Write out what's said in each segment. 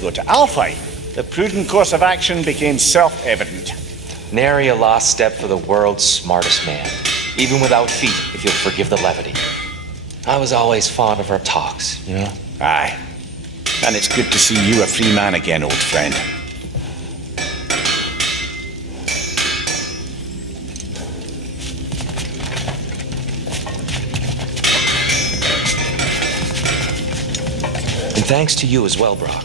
Go to Alphi. The prudent course of action became self-evident. Nary a lost step for the world's smartest man. Even without feet, if you'll forgive the levity. I was always fond of our talks, you know? Aye. And it's good to see you a free man again, old friend. And thanks to you as well, Brock.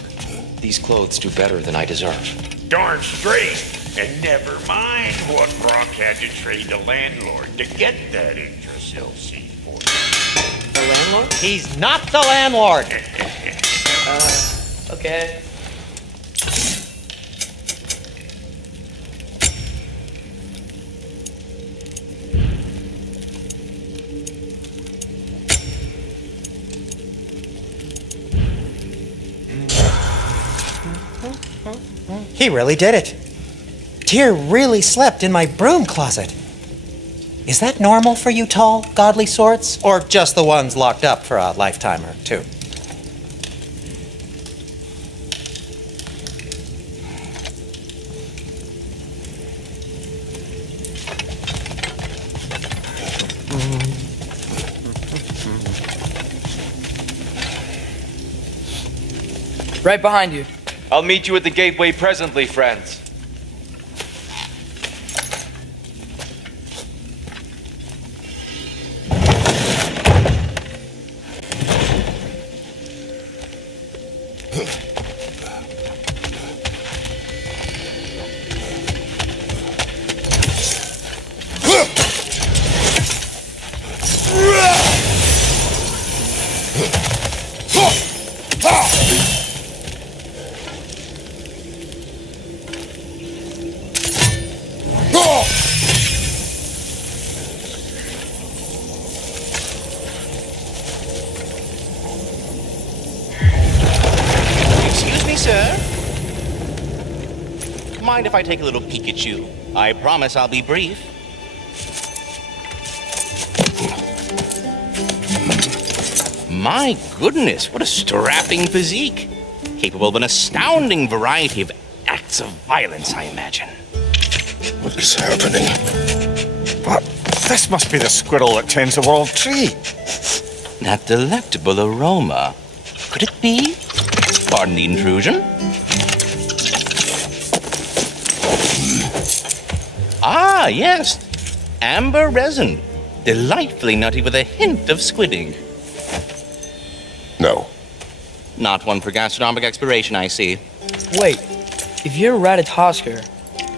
These clothes do better than I deserve. Darn straight. And never mind what Brock had to trade the landlord to get that Yggdrasil seed for. The landlord? He's not the landlord! Okay. He really did it. Tyr really slept in my broom closet. Is that normal for you tall, godly sorts? Or just the ones locked up for a lifetime or two? Right behind you. I'll meet you at the gateway presently, friends. Excuse me, sir. Mind if I take a little peek at you? I promise I'll be brief. My goodness, what a strapping physique. Capable of an astounding variety of acts of violence, I imagine. What is happening? What? This must be the squirrel that tends the world tree. That delectable aroma. Could it be? Pardon the intrusion. Ah, yes. Amber resin. Delightfully nutty with a hint of squidding. No. Not one for gastronomic exploration, I see. Wait, if you're Ratatosker,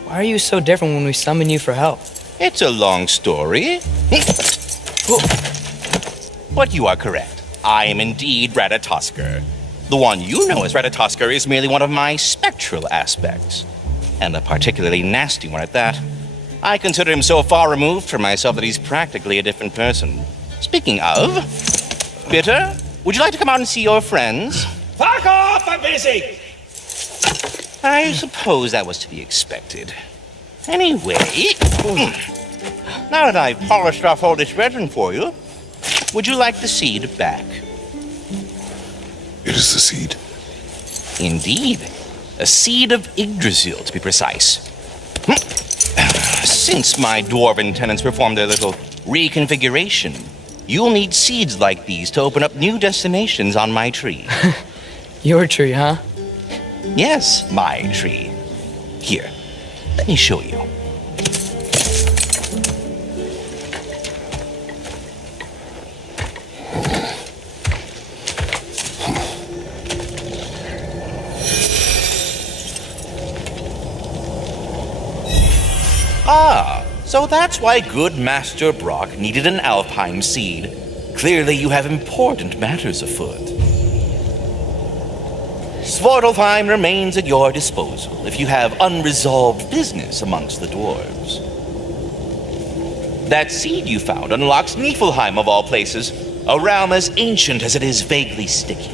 why are you so different when we summon you for help? It's a long story. But you are correct. I am indeed Ratatosker. The one you know as Ratatosker is merely one of my spectral aspects. And a particularly nasty one at that. I consider him so far removed from myself that he's practically a different person. Speaking of, Bitter, would you like to come out and see your friends? Fuck off! I'm busy! I suppose that was to be expected. Anyway, now that I've polished off all this resin for you, would you like the seed back? It is the seed. Indeed. A seed of Yggdrasil, to be precise. Since my dwarven tenants performed their little reconfiguration, you'll need seeds like these to open up new destinations on my tree. Your tree, huh? Yes, my tree. Here, let me show you. Ah, so that's why good Master Brock needed an Alpine seed. Clearly you have important matters afoot. Svartalfheim remains at your disposal if you have unresolved business amongst the dwarves. That seed you found unlocks Niflheim of all places, a realm as ancient as it is vaguely sticky.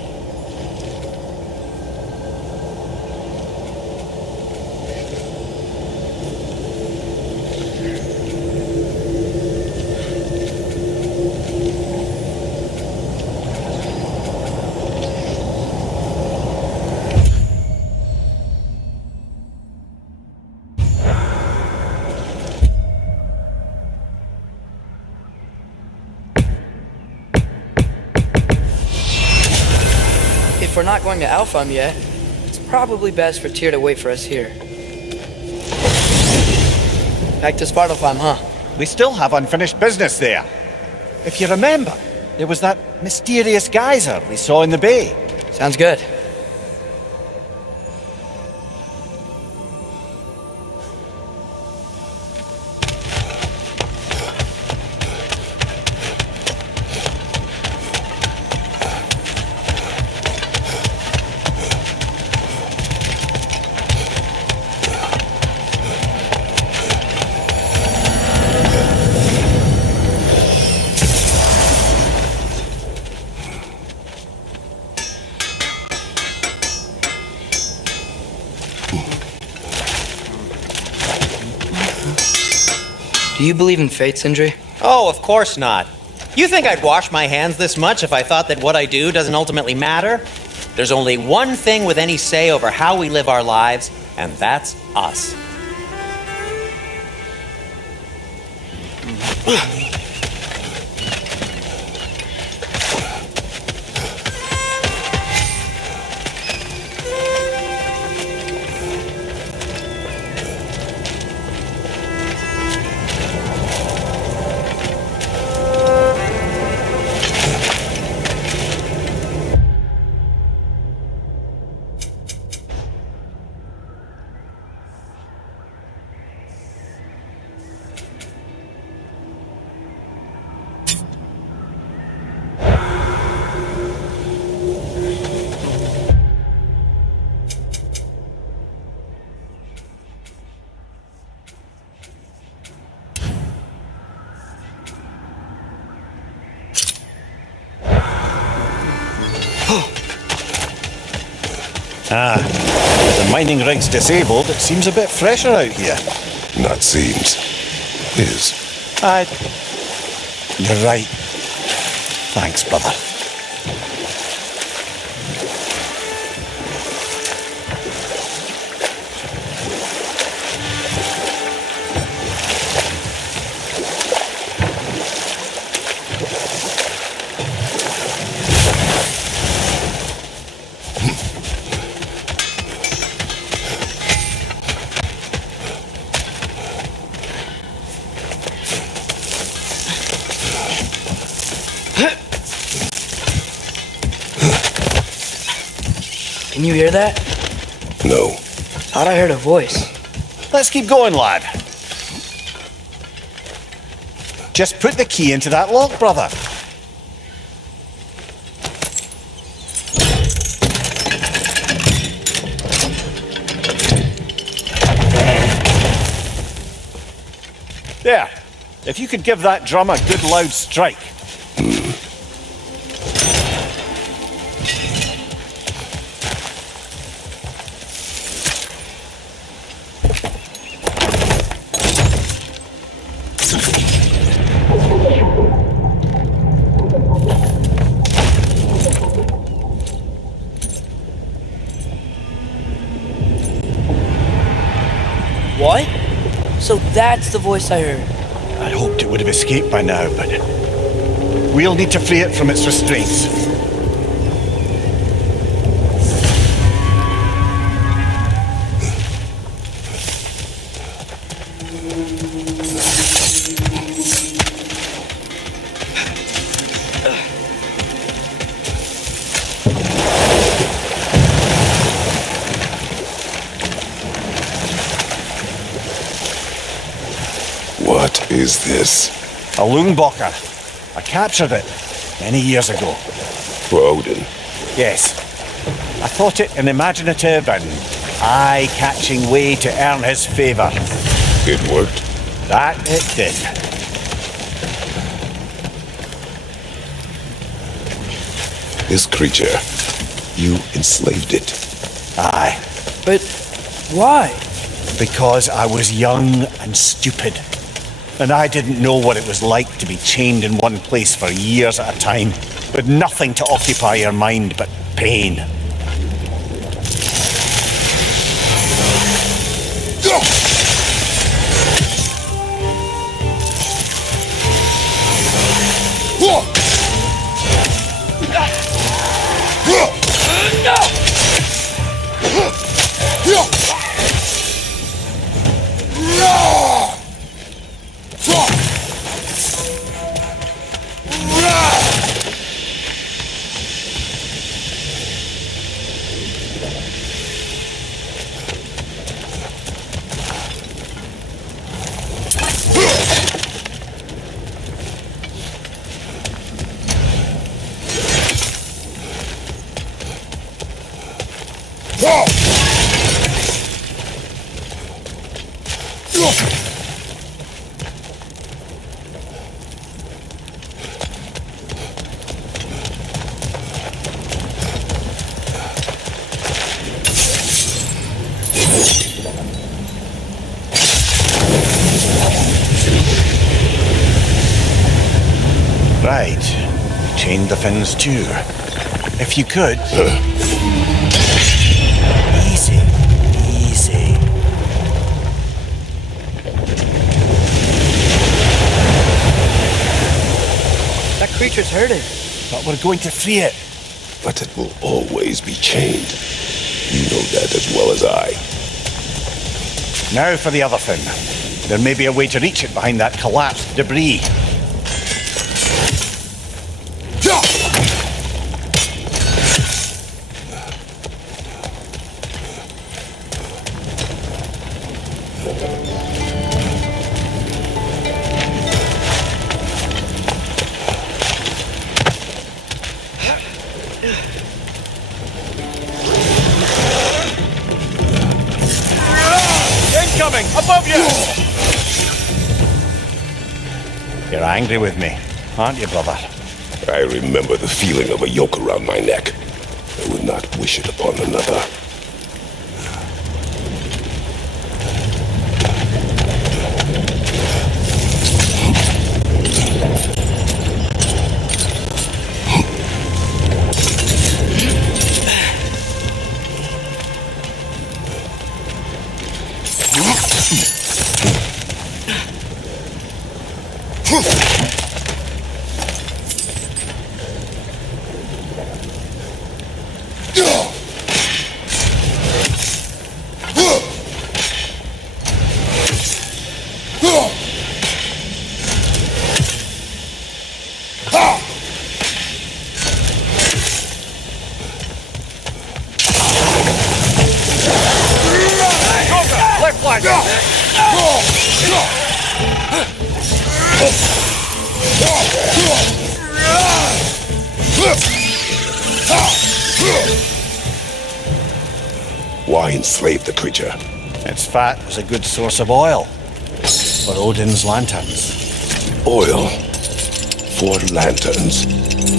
not going to Alpha yet, it's probably best for Tyr to wait for us here. Back to Svartalfheim, huh? We still have unfinished business there. If you remember, there was that mysterious geyser we saw in the bay. Sounds good. Do you believe in fate, Sindri? Oh, of course not. You think I'd wash my hands this much if I thought that what I do doesn't ultimately matter? There's only one thing with any say over how we live our lives, and that's us. The mining rig's disabled. It seems a bit fresher out here. Not seems. Is. You're right. Thanks, brother. Can you hear that? No. Thought I heard a voice. Let's keep going, lad. Just put the key into that lock, brother. There. If you could give that drum a good loud strike. What? So that's the voice I heard. I hoped it would have escaped by now, but we'll need to free it from its restraints. What is this? A Lungbocker. I captured it many years ago. For Odin. Yes. I thought it an imaginative and eye-catching way to earn his favour. It worked. That it did. This creature, you enslaved it. Aye. But why? Because I was young and stupid. And I didn't know what it was like to be chained in one place for years at a time, with nothing to occupy your mind but pain. No! Right. Chain the fins too. If you could. Easy. Easy. That creature's hurting. But we're going to free it. But it will always be chained. You know that as well as I. Now for the other fin. There may be a way to reach it behind that collapsed debris. Incoming! Above you! You're angry with me, aren't you, brother? I remember the feeling of a yoke around my neck. I would not wish it upon another. Left flank! Why enslave the creature? Its fat was a good source of oil for Odin's lanterns. Oil. For lanterns.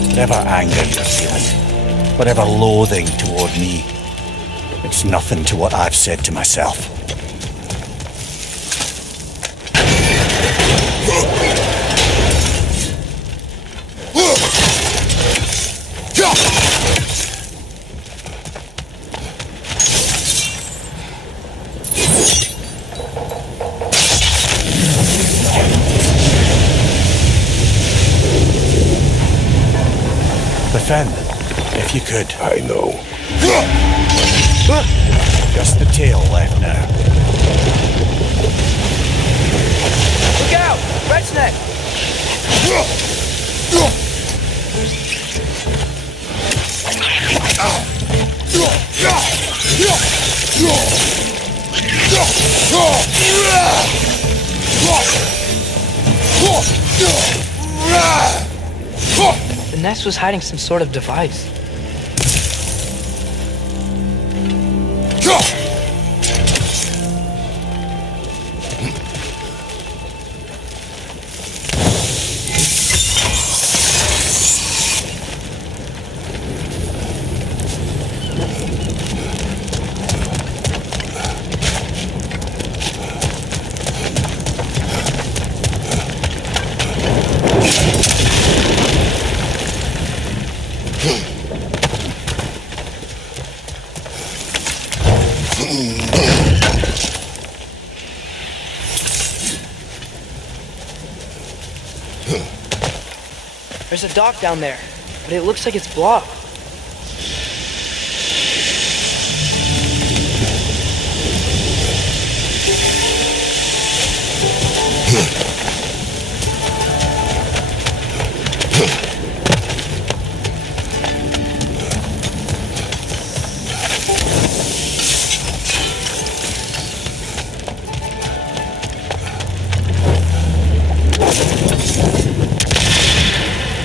Whatever anger you're feeling, whatever loathing toward me, it's nothing to what I've said to myself. The fin, if you could. I know. Just the tail left now. Look out! Red snake! The nest was hiding some sort of device. There's a dock down there, but it looks like it's blocked.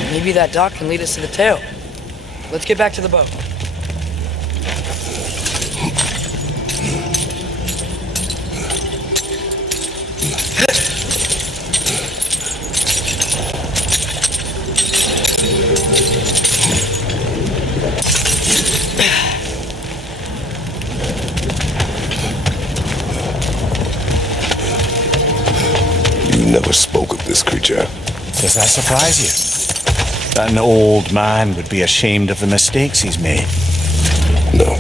Maybe that dock can lead us to the tail. Let's get back to the boat. never spoke of this creature. Does that surprise you? That an old man would be ashamed of the mistakes he's made? No.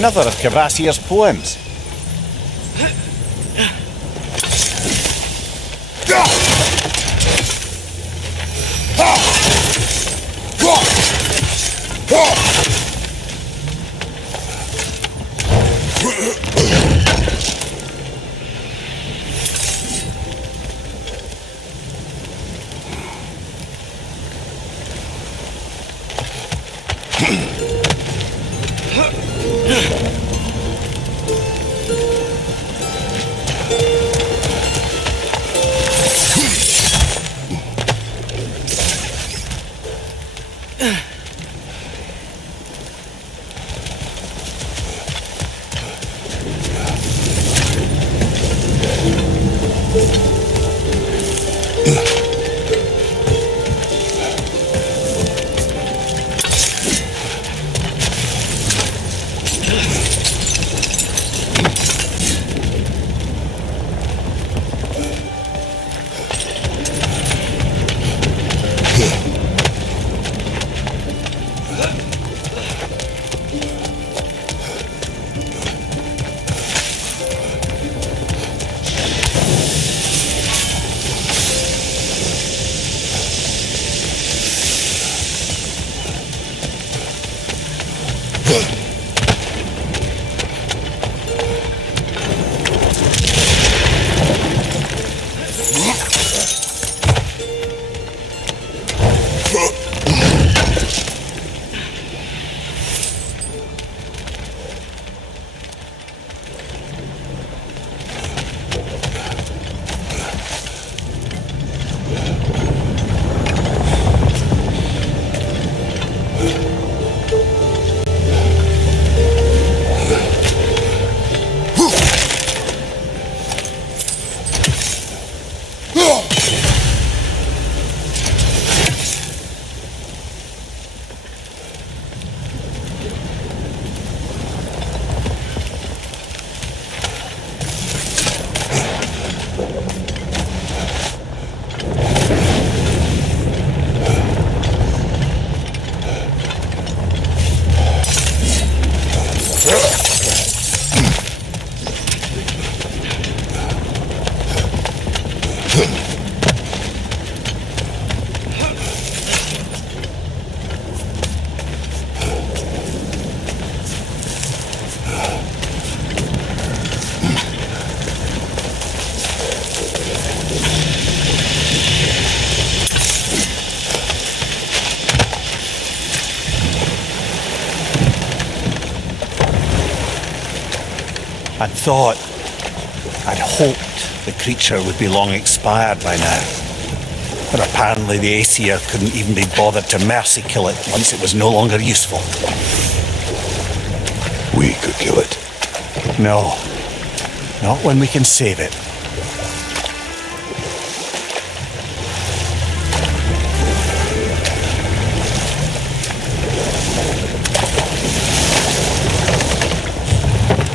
Another of Cavassier's poems. I'd thought, I'd hoped the creature would be long expired by now. But apparently the Aesir couldn't even be bothered to mercy kill it once it was no longer useful. We could kill it. No, not when we can save it.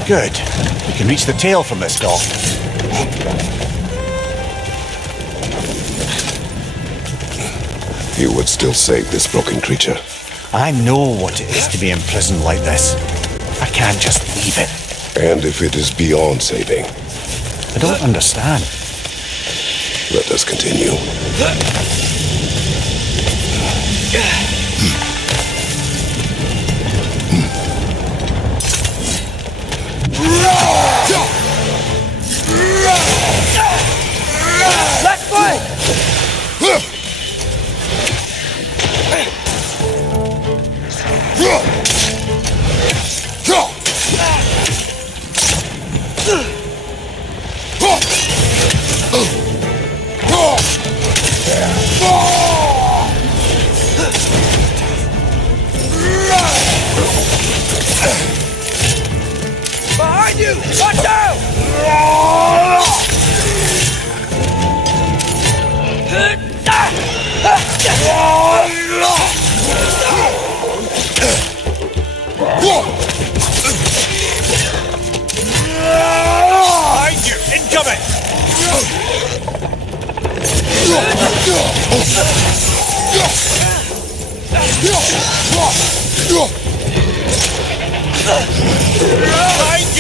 Good. We can reach the tail from this dock. You would still save this broken creature. I know what it is to be imprisoned like this. I can't just leave it. And if it is beyond saving, I don't understand. let us continue. Left foot! Behind you! Watch out! Behind you! Incoming! Behind you!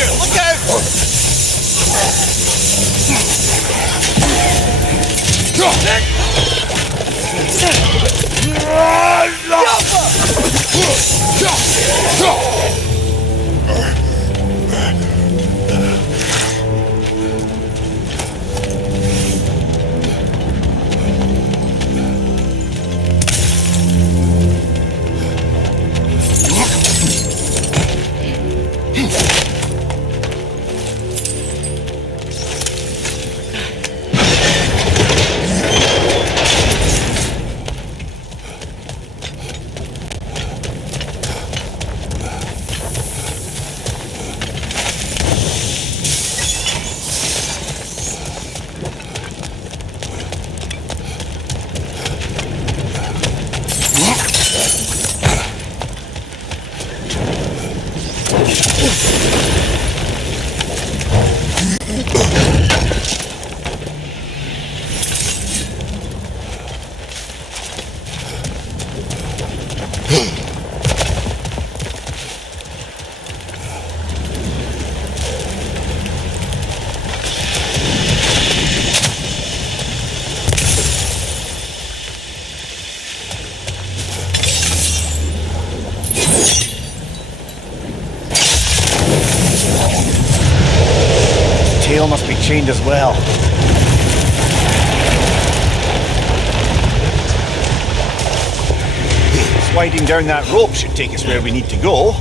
Look out! Tail must be chained as well. Sliding down that rope should take us where we need to go.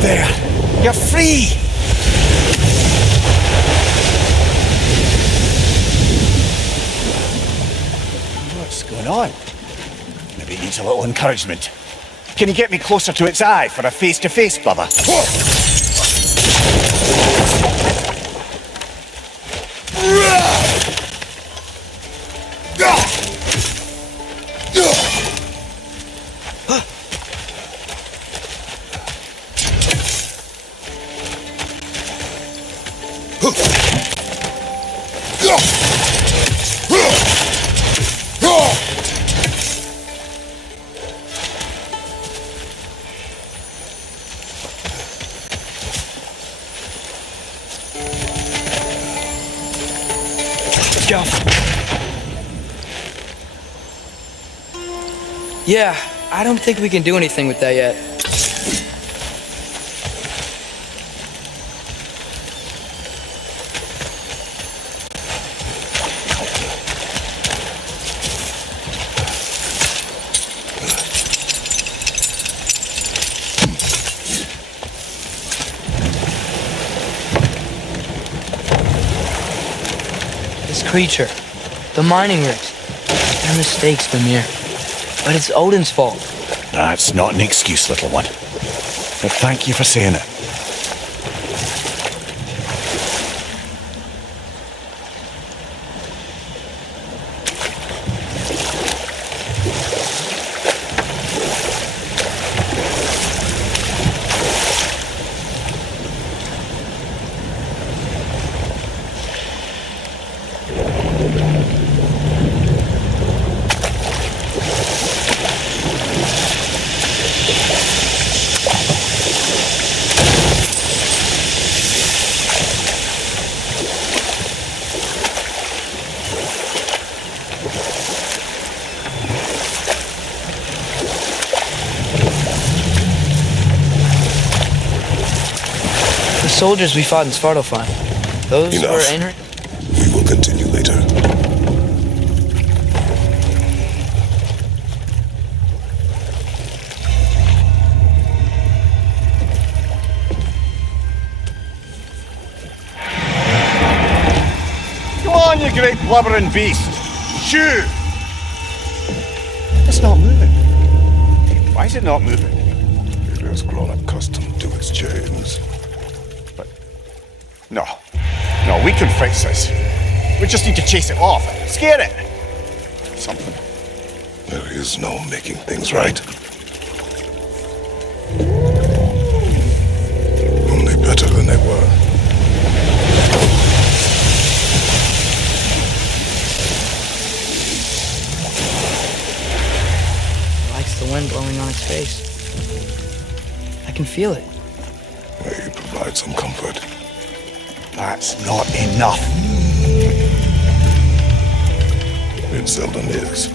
There! You're free! What's going on? Maybe it needs a little encouragement. Can you get me closer to its eye for a face-to-face, brother? Yeah, I don't think we can do anything with that yet. This creature, the mining rigs, they're mistakes, Mimir. But it's Odin's fault. That's not an excuse, little one. But thank you for saying it. The soldiers we fought in Svartalfheim, Those Enough. were Einrich? We will continue later. Come on, you great blubbering beast! Shoo! It's not moving. Why is it not moving? It has grown accustomed to its chains. No. No, we can fix this. We just need to chase it off. Scare it. Something. There is no making things right. Only better than they were. Likes the wind blowing on its face. I can feel it. May provide some comfort. That's not enough. It seldom is.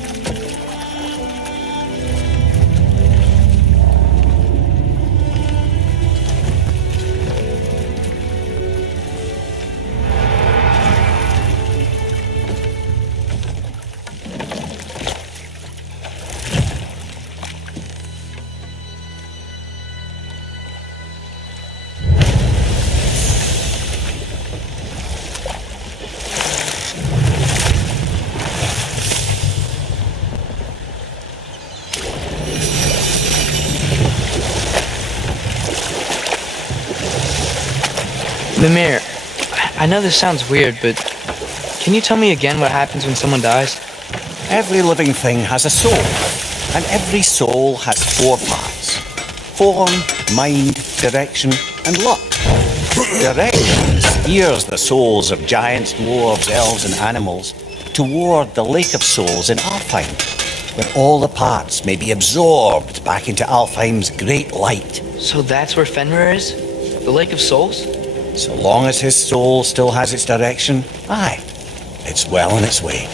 Mimir, I know this sounds weird, but can you tell me again what happens when someone dies? Every living thing has a soul, and every soul has 4 parts. Form, mind, direction, and luck. Direction steers the souls of giants, dwarves, elves, and animals toward the Lake of Souls in Alfheim, where all the parts may be absorbed back into Alfheim's great light. So that's where Fenrir is? The Lake of Souls? So long as his soul still has its direction, aye, it's well on its way.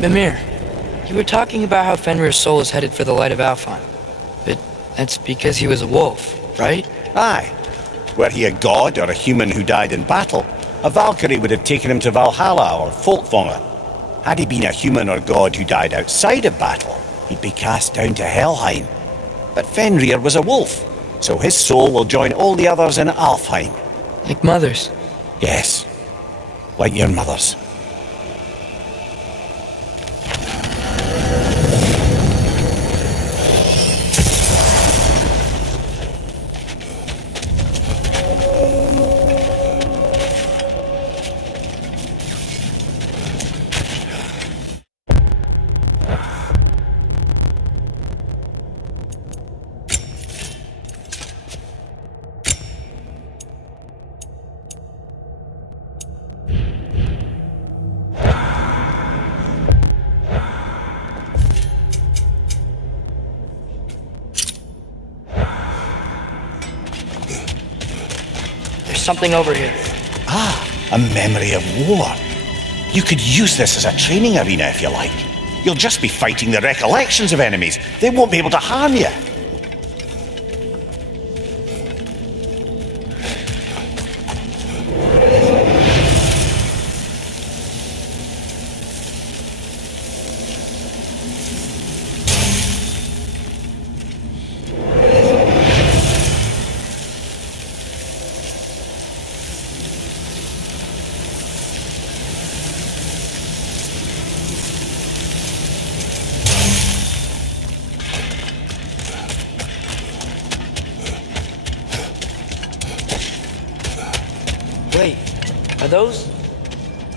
Mimir, you were talking about how Fenrir's soul is headed for the light of Alfheim. But that's because he was a wolf, right? Aye. Were he a god or a human who died in battle, a Valkyrie would have taken him to Valhalla or Folkvangr. Had he been a human or god who died outside of battle, he'd be cast down to Helheim. But Fenrir was a wolf, so his soul will join all the others in Alfheim. Like mothers. Yes, like your mother's. Something over here. Ah, a memory of war. You could use this as a training arena if you like. You'll just be fighting the recollections of enemies. They won't be able to harm you. Wait, are those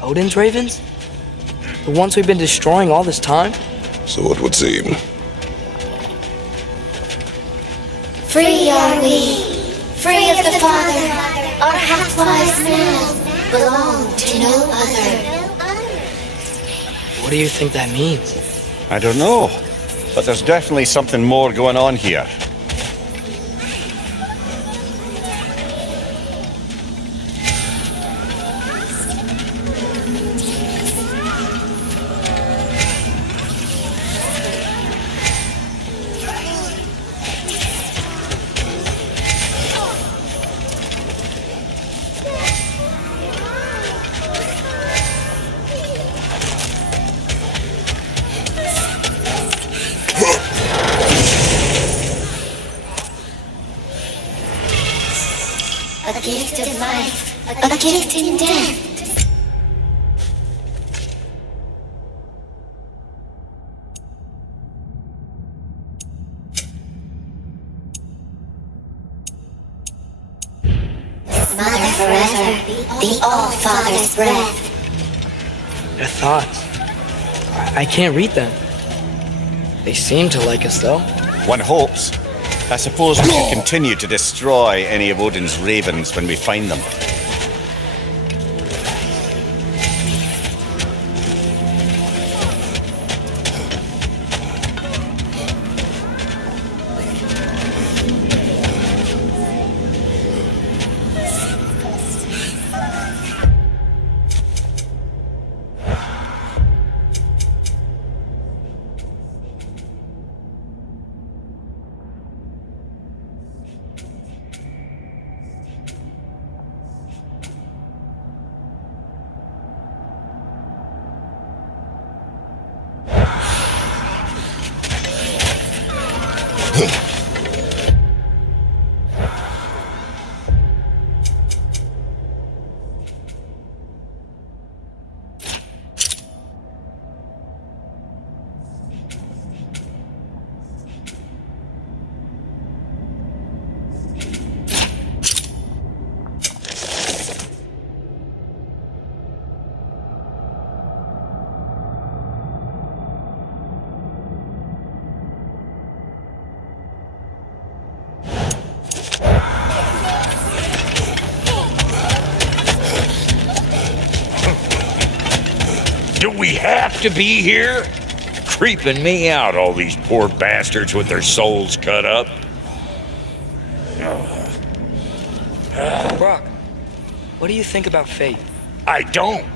Odin's ravens? The ones we've been destroying all this time? So it would seem. Free are we, free of the Father. Our half-lives now belong to no other. What do you think that means? I don't know, but there's definitely something more going on here. A gift of life, a gift in death. Mother forever, the All-Father's breath. Their thoughts. I can't read them. They seem to like us, though. One hopes. I suppose we should continue to destroy any of Odin's ravens when we find them. Do we have to be here? Creeping me out, all these poor bastards with their souls cut up. Brock, what do you think about fate? I don't.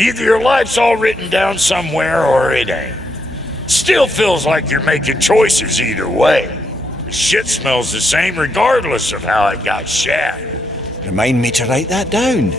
Either your life's all written down somewhere or it ain't. Still feels like you're making choices either way. The shit smells the same regardless of how it got shat. Remind me to write that down.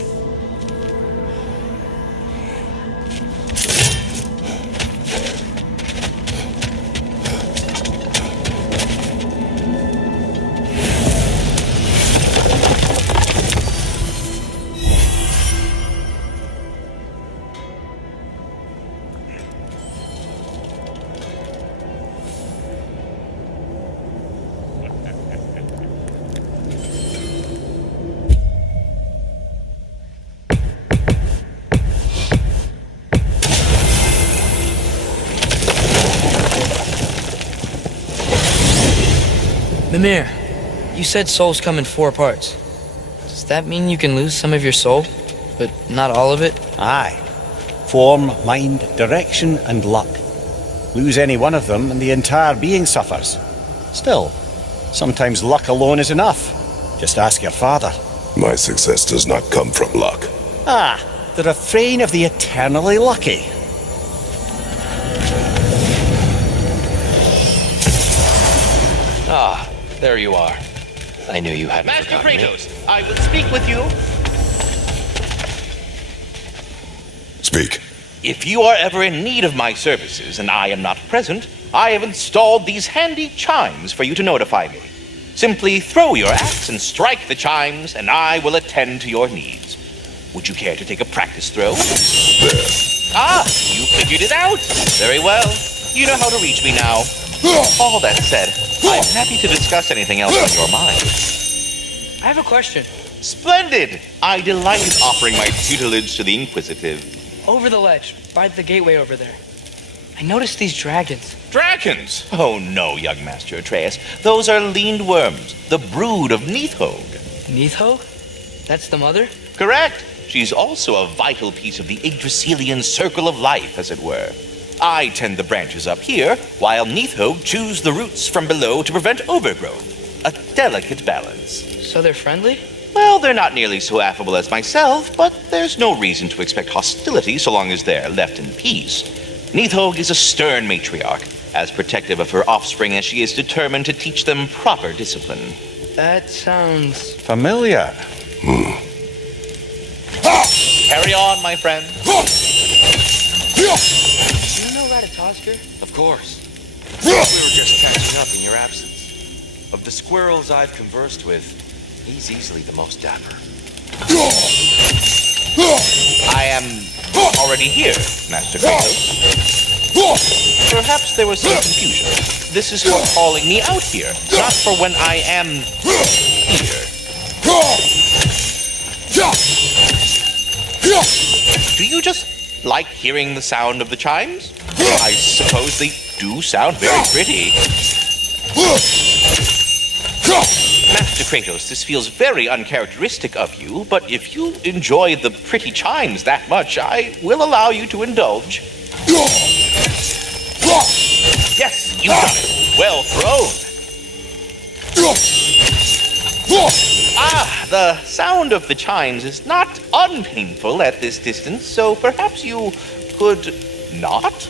Mimir, you said souls come in 4 parts. Does that mean you can lose some of your soul, but not all of it? Aye. Form, mind, direction, and luck. Lose any one of them and the entire being suffers. Still, sometimes luck alone is enough. Just ask your father. My success does not come from luck. Ah, the refrain of the eternally lucky. Ah, there you are. I knew you hadn't Master forgotten me. Kratos, I will speak with you. Speak. If you are ever in need of my services and I am not present, I have installed these handy chimes for you to notify me. Simply throw your axe and strike the chimes, and I will attend to your needs. Would you care to take a practice throw? There. Ah, you figured it out. Very well. You know how to reach me now. All that said, I'm happy to discuss anything else on your mind. I have a question. Splendid! I delight in offering my tutelage to the inquisitive. Over the ledge, by the gateway over there. I noticed these dragons. Dragons? Oh no, young Master Atreus. Those are leaned worms, the brood of Neathog. Neathog? That's the mother? Correct. She's also a vital piece of the Yggdrasilian circle of life, as it were. I tend the branches up here, while Neathog chews the roots from below to prevent overgrowth. A delicate balance. So they're friendly? Well, they're not nearly so affable as myself, but there's no reason to expect hostility so long as they're left in peace. Neathog is a stern matriarch, as protective of her offspring as she is determined to teach them proper discipline. That sounds... Familiar. Carry on, my friend. Do you know Ratatoskr? Of course. We were just catching up in your absence. Of the squirrels I've conversed with, he's easily the most dapper. I am already here, Master Kratos. Perhaps there was some confusion. This is for calling me out here, not for when I am here. Do you just like hearing the sound of the chimes? I suppose they do sound very pretty. Master Kratos, this feels very uncharacteristic of you, but if you enjoy the pretty chimes that much, I will allow you to indulge. Yes, you've done it. Well thrown. Ah, the sound of the chimes is not unpainful at this distance, so perhaps you could not?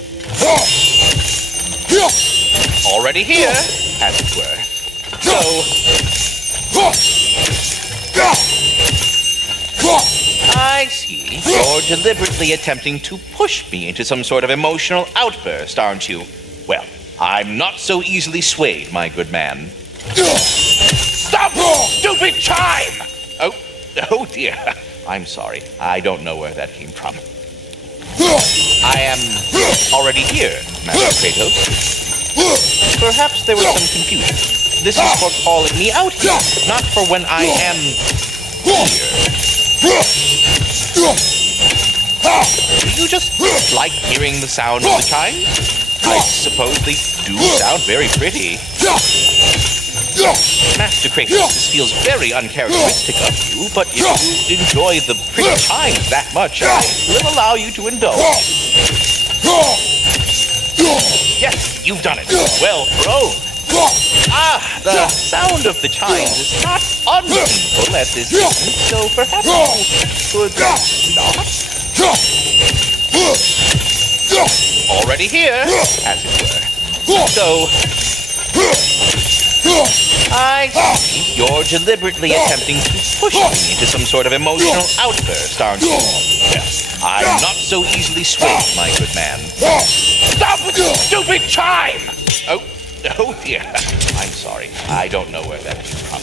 Already here, as it were. I see. You're deliberately attempting to push me into some sort of emotional outburst, aren't you? Well, I'm not so easily swayed, my good man. Stop! Stupid chime! Oh dear. I'm sorry. I don't know where that came from. I am already here, Master Kratos. Perhaps there was some confusion. This is for calling me out here, not for when I am here. Do you just like hearing the sound of the chimes? I suppose they do sound very pretty. Master Kratos, this feels very uncharacteristic of you, but if you enjoy the pretty chimes that much, I will allow you to indulge. Yes, you've done it. Well thrown. Ah, the sound of the chimes is not unpainful at this distance, so perhaps you could not? Already here, as it were. So, I see. You're deliberately attempting to push me into some sort of emotional outburst, aren't you? Well, I'm not so easily swayed, my good man. Stop with the stupid chime! Oh dear. I'm sorry. I don't know where that came from.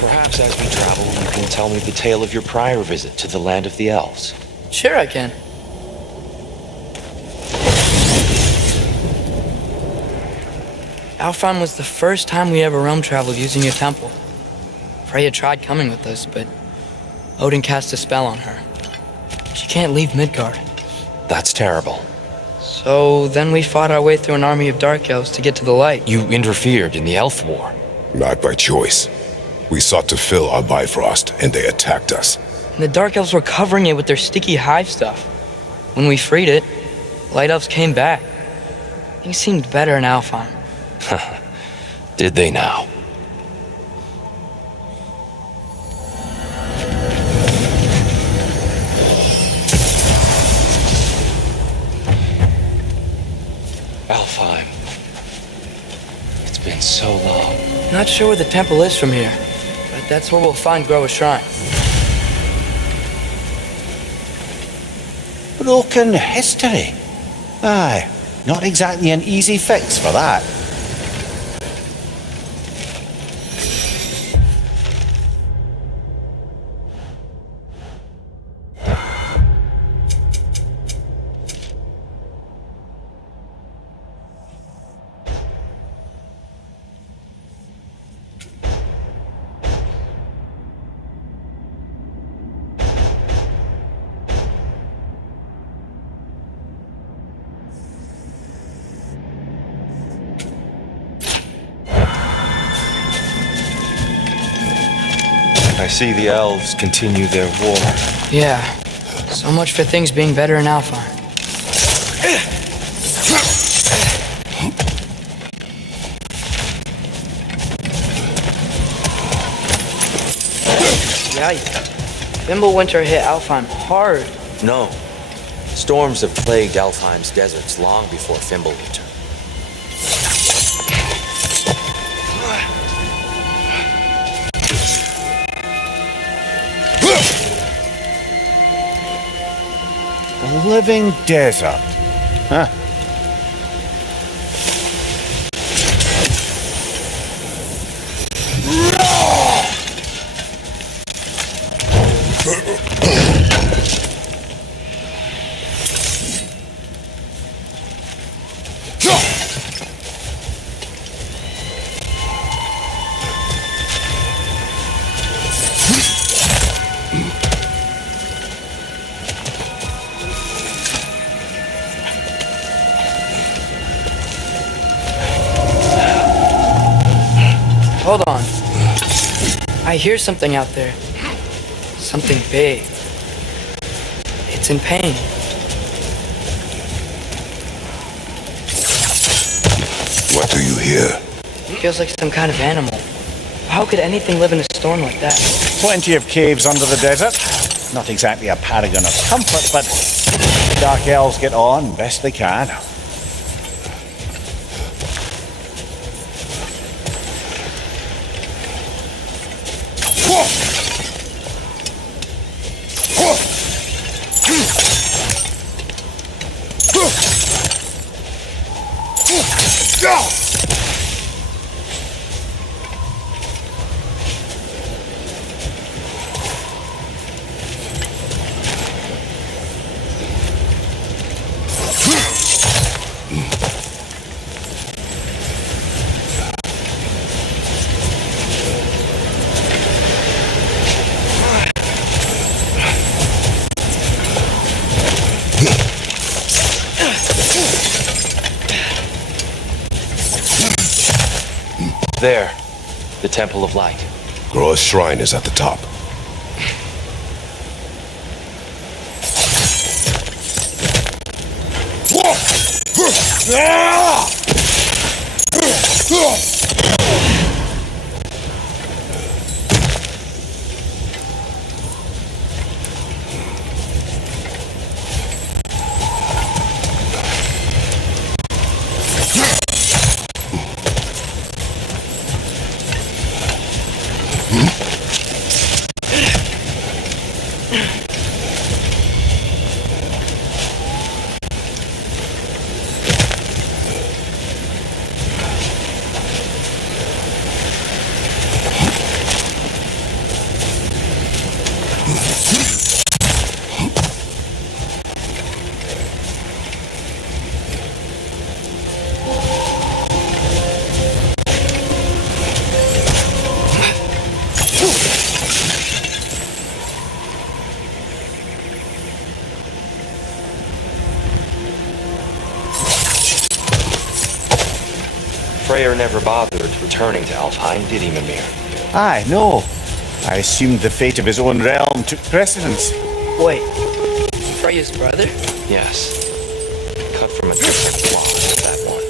Perhaps as we travel, you can tell me the tale of your prior visit to the land of the elves. Sure I can. Alfheim was the first time we ever realm traveled using your temple. Freya tried coming with us, but Odin cast a spell on her. She can't leave Midgard. That's terrible. So then we fought our way through an army of dark elves to get to the light. You interfered in the elf war. Not by choice. We sought to fill our Bifrost, and they attacked us. And the dark elves were covering it with their sticky hive stuff. When we freed it, light elves came back. Things seemed better in Alfheim. Did they now? Alfheim. It's been so long. Not sure where the temple is from here, but that's where we'll find Groa's shrine. Broken history. Aye, not exactly an easy fix for that. I see the elves continue their war. Yeah. So much for things being better in Alfheim. Yikes. Fimbulwinter hit Alfheim hard. No. Storms have plagued Alfheim's deserts long before Fimbulwinter. A living desert. Huh. Hold on. I hear something out there. Something big. It's in pain. What do you hear? It feels like some kind of animal. How could anything live in a storm like that? Plenty of caves under the desert. Not exactly a paragon of comfort, but dark elves get on best they can. There, the Temple of Light. Groa's shrine is at the top. Freyr never bothered returning to Alfheim, did he, Mimir? Aye, no. I assumed the fate of his own realm took precedence. Wait. Freya's brother? Yes. Cut from a different cloth, that one.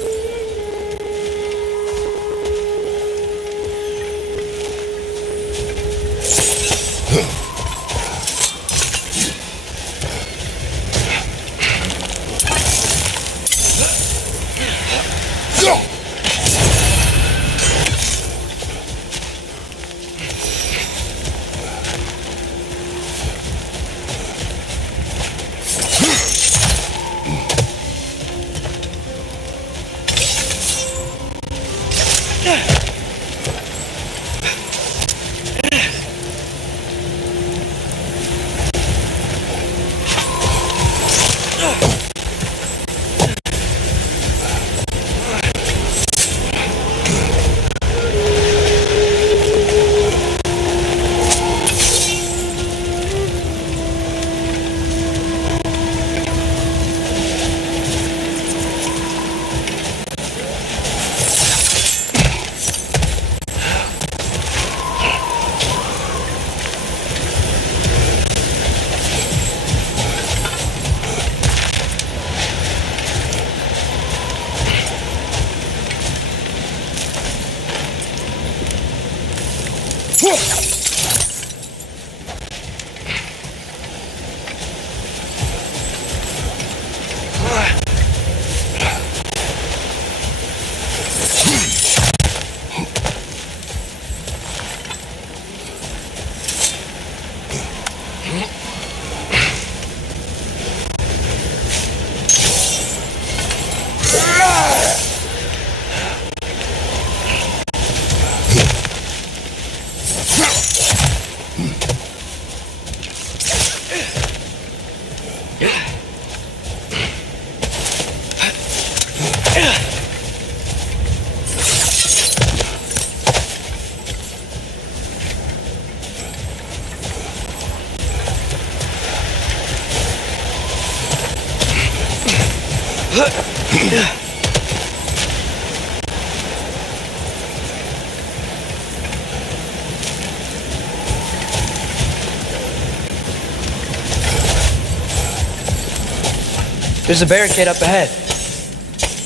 There's a barricade up ahead.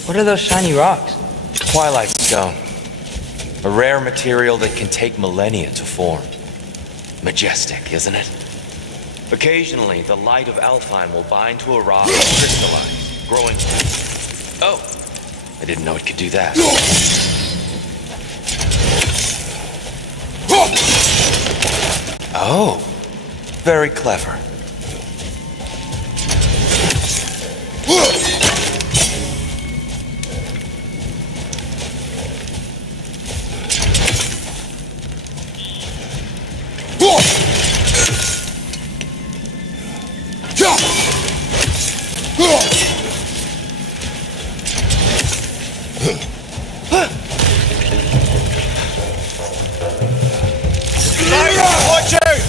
What are those shiny rocks? Twilight stone. A rare material that can take millennia to form. Majestic, isn't it? Occasionally, the light of Alfheim will bind to a rock and crystallize, growing... Oh! I didn't know it could do that. Oh! Very clever. Watch out!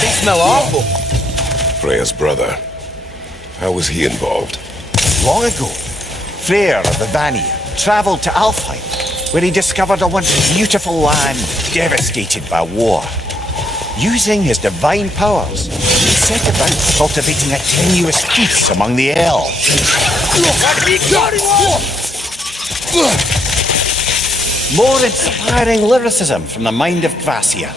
They smell awful. Freya's brother. How was he involved? Long ago, Freyr of the Vanir travelled to Alfheim, where he discovered a once beautiful land devastated by war. Using his divine powers, he set about cultivating a tenuous peace among the elves. More inspiring lyricism from the mind of Gracia.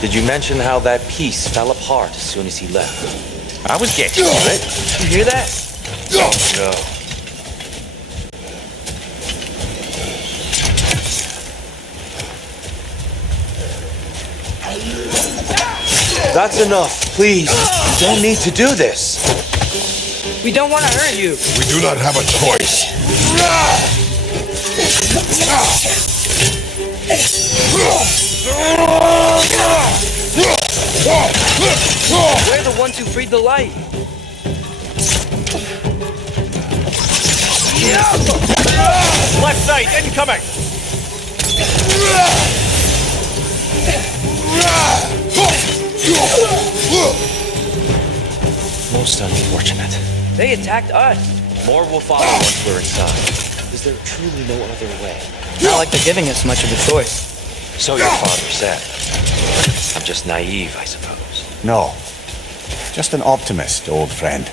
Did you mention how that piece fell apart as soon as he left? I was getting it. You hear that? Oh, no. That's enough, please. You don't need to do this. We don't want to hurt you. We do not have a choice. We're the ones who freed the light. Left side, incoming! Most unfortunate. They attacked us. More will follow once we're inside. Is there truly no other way? Not like they're giving us much of a choice. So your father said. I'm just naive, I suppose. No. Just an optimist, old friend.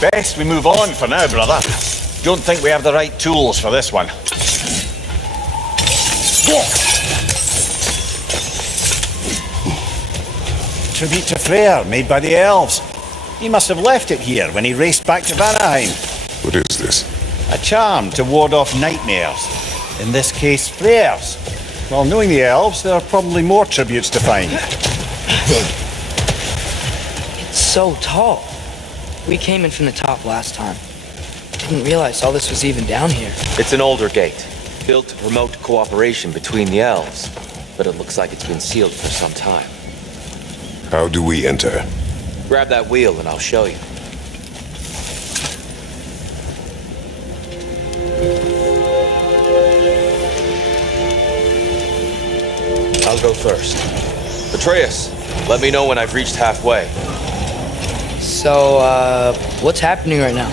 Best we move on for now, brother. Don't think we have the right tools for this one. Tribute to Freyr, made by the elves. He must have left it here when he raced back to Vanaheim. What is this? A charm to ward off nightmares. In this case, Freyr's. Well, knowing the elves, there are probably more tributes to find. It's so tall. We came in from the top last time. Didn't realize all this was even down here. It's an older gate, built to promote cooperation between the elves, but it looks like it's been sealed for some time. How do we enter? Grab that wheel and I'll show you. I'll go first. Atreus, let me know when I've reached halfway. So, what's happening right now?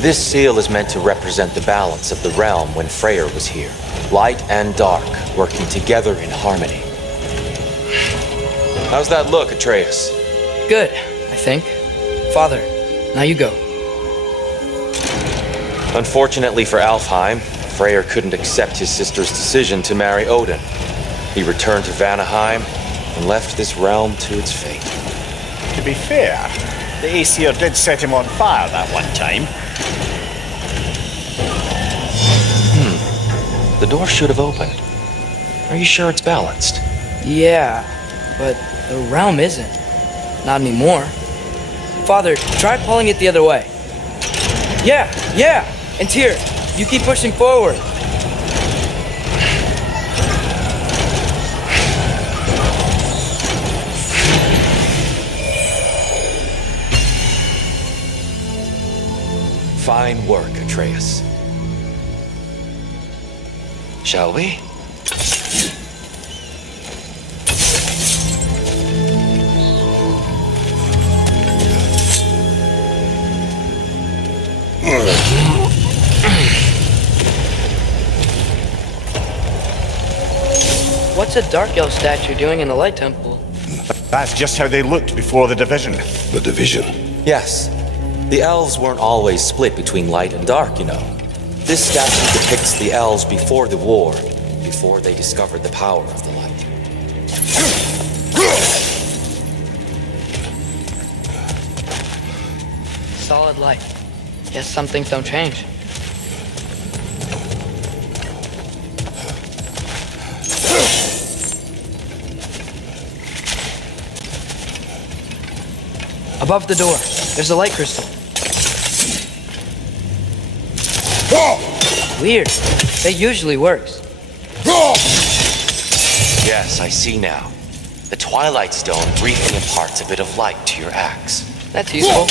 This seal is meant to represent the balance of the realm when Freyr was here. Light and dark, working together in harmony. How's that look, Atreus? Good, I think. Father, now you go. Unfortunately for Alfheim, Freyr couldn't accept his sister's decision to marry Odin. He returned to Vanaheim and left this realm to its fate. To be fair, the Aesir did set him on fire that one time. The door should have opened. Are you sure it's balanced? Yeah, but the realm isn't. Not anymore. Father, try pulling it the other way. Yeah! And Tyr, you keep pushing forward. Fine work, Atreus. Shall we? What's a Dark Elf statue doing in the Light Temple? That's just how they looked before the division. The division. Yes. The elves weren't always split between light and dark, you know. This statue depicts the elves before the war, before they discovered the power of the light. Solid light. Guess some things don't change. Above the door, there's a light crystal. Weird. That usually works. Yes, I see now. The Twilight Stone briefly imparts a bit of light to your axe. That's useful.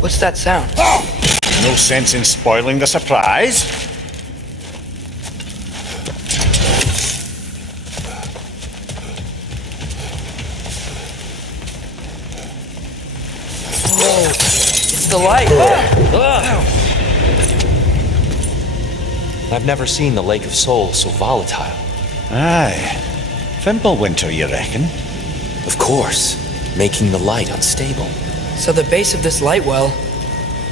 What's that sound? No sense in spoiling the surprise. Whoa, it's the light. I've never seen the Lake of Souls so volatile. Aye. Fimbulwinter, you reckon? Of course, making the light unstable. So the base of this light well,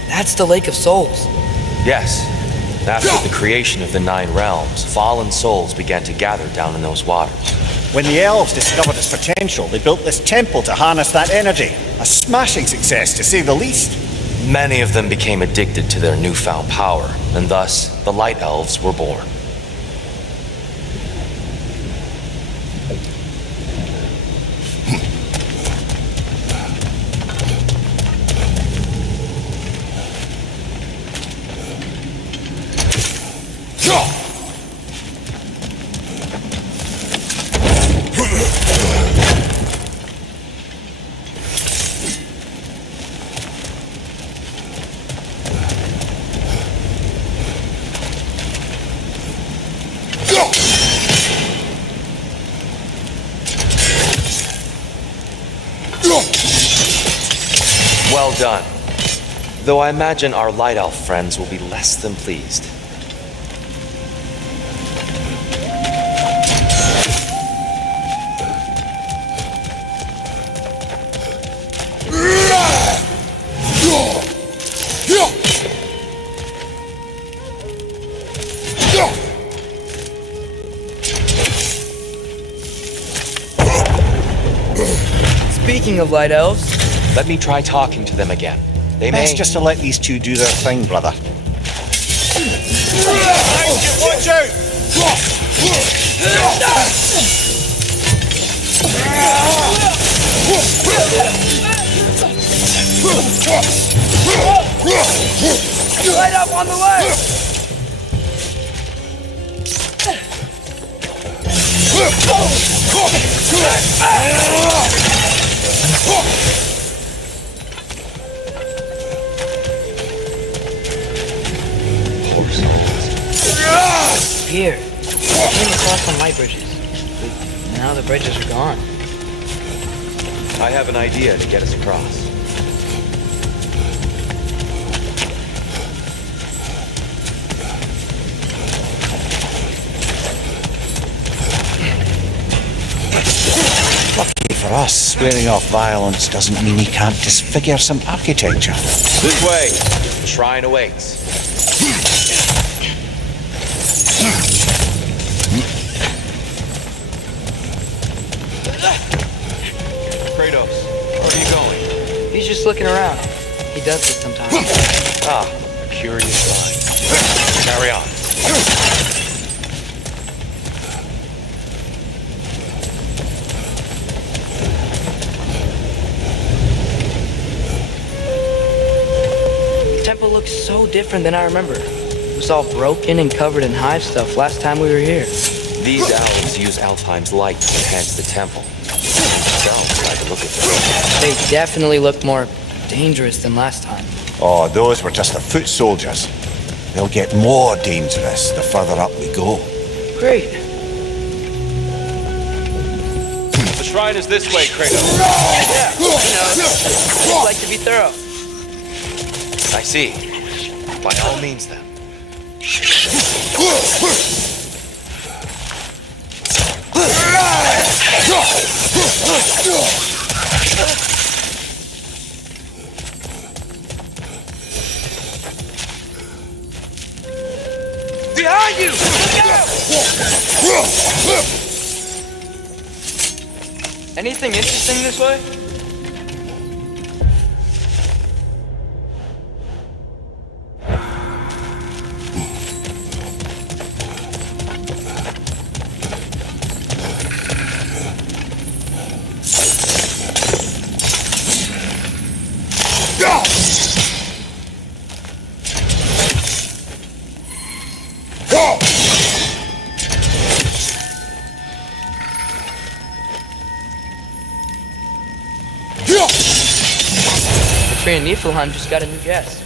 that's the Lake of Souls. Yes. After the creation of the Nine Realms, fallen souls began to gather down in those waters. When the elves discovered its potential, they built this temple to harness that energy. A smashing success, to say the least. Many of them became addicted to their newfound power, and thus the Light Elves were born. Well done. Though I imagine our Light Elf friends will be less than pleased. Speaking of light elves, Let me try talking to them again. They may... Best just to let these two do their thing, brother. Watch out! Light up on the way! here. I came across some light bridges. But now the bridges are gone. I have an idea to get us across. Lucky for us, swearing off violence doesn't mean he can't disfigure some architecture. This way. The shrine awaits. Kratos, where are you going? He's just looking around. He does this sometimes. Ah, a curious line. Carry on. The temple looks so different than I remember. It was all broken and covered in hive stuff last time we were here. These elves use Alfheim's light to enhance the temple. Themselves, by the look of them. They definitely look more dangerous than last time. Oh, those were just the foot soldiers. They'll get more dangerous the further up we go. Great. The shrine is this way, Kratos. Yeah, you know, I'd like to be thorough. I see. By all means, then. Behind you! Anything interesting this way? The tree in Niflheim just got a new guest.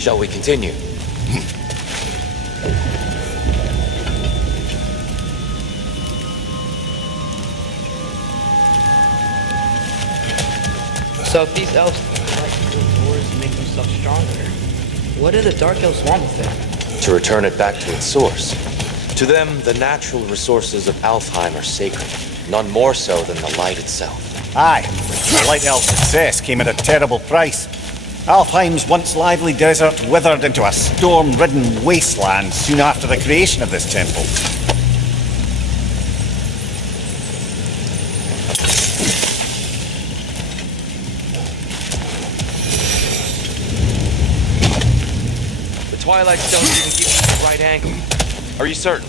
Shall we continue? So if these elves like to build doors and make themselves stronger, what do the Dark Elves want with it? To return it back to its source. To them, the natural resources of Alfheim are sacred, none more so than the light itself. Aye, the Light Elf success came at a terrible price. Alfheim's once lively desert withered into a storm-ridden wasteland soon after the creation of this temple. The Twilight Stones didn't keep us at the right angle. Are you certain?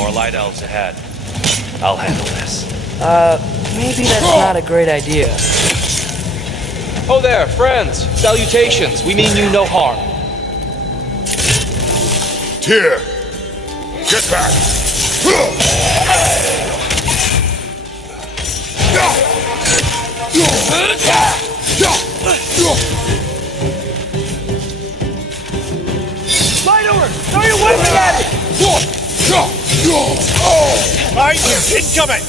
More light elves ahead. I'll handle this. Maybe that's not a great idea. Oh there, friends. Salutations. We mean you no harm. Tyr, get back! Light over! Throw your weapon at it! Incoming!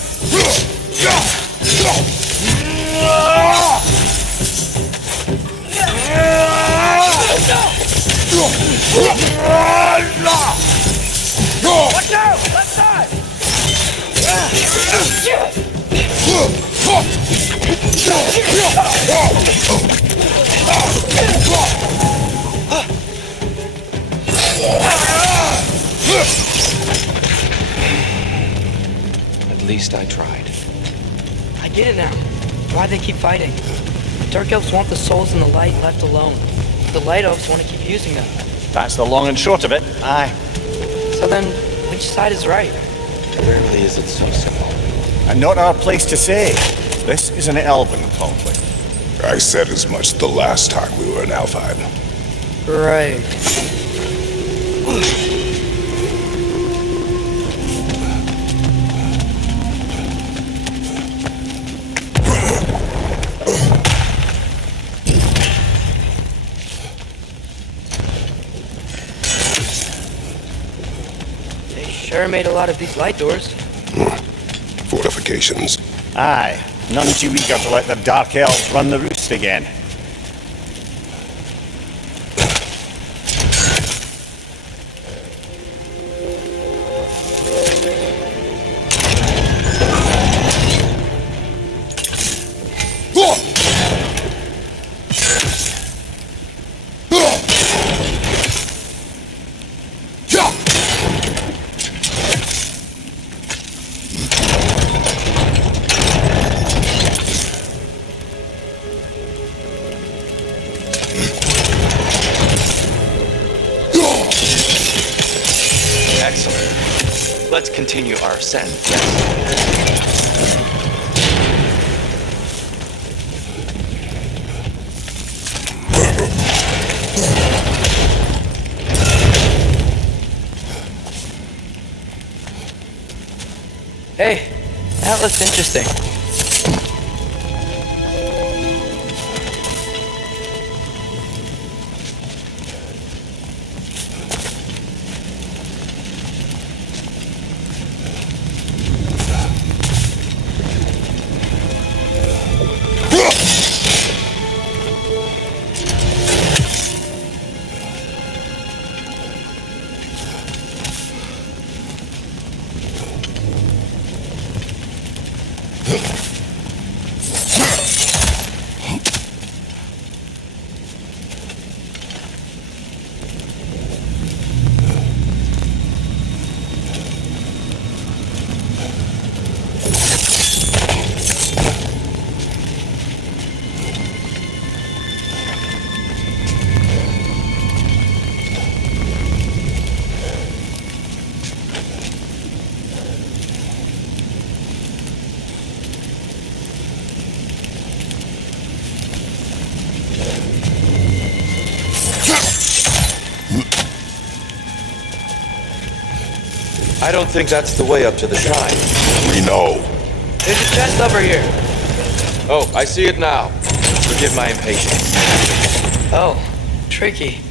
Watch out! Left side! At least I tried. I get it now. Why they keep fighting. Dark elves want the souls in the light left alone. The light elves want to keep using them. That's the long and short of it. Aye. So then, which side is right? Rarely is it so simple. And not our place to say. This is an elven conflict. I said as much the last time we were in Alfheim. Right. They sure made a lot of these light doors. Fortifications. Aye. None too eager to let the Dark Elves run the roost again. Excellent. Let's continue our ascent. Yes. Hey, that looks interesting. I don't think that's the way up to the shrine. We know. There's a chest over here. Oh, I see it now. Forgive my impatience. Oh, tricky.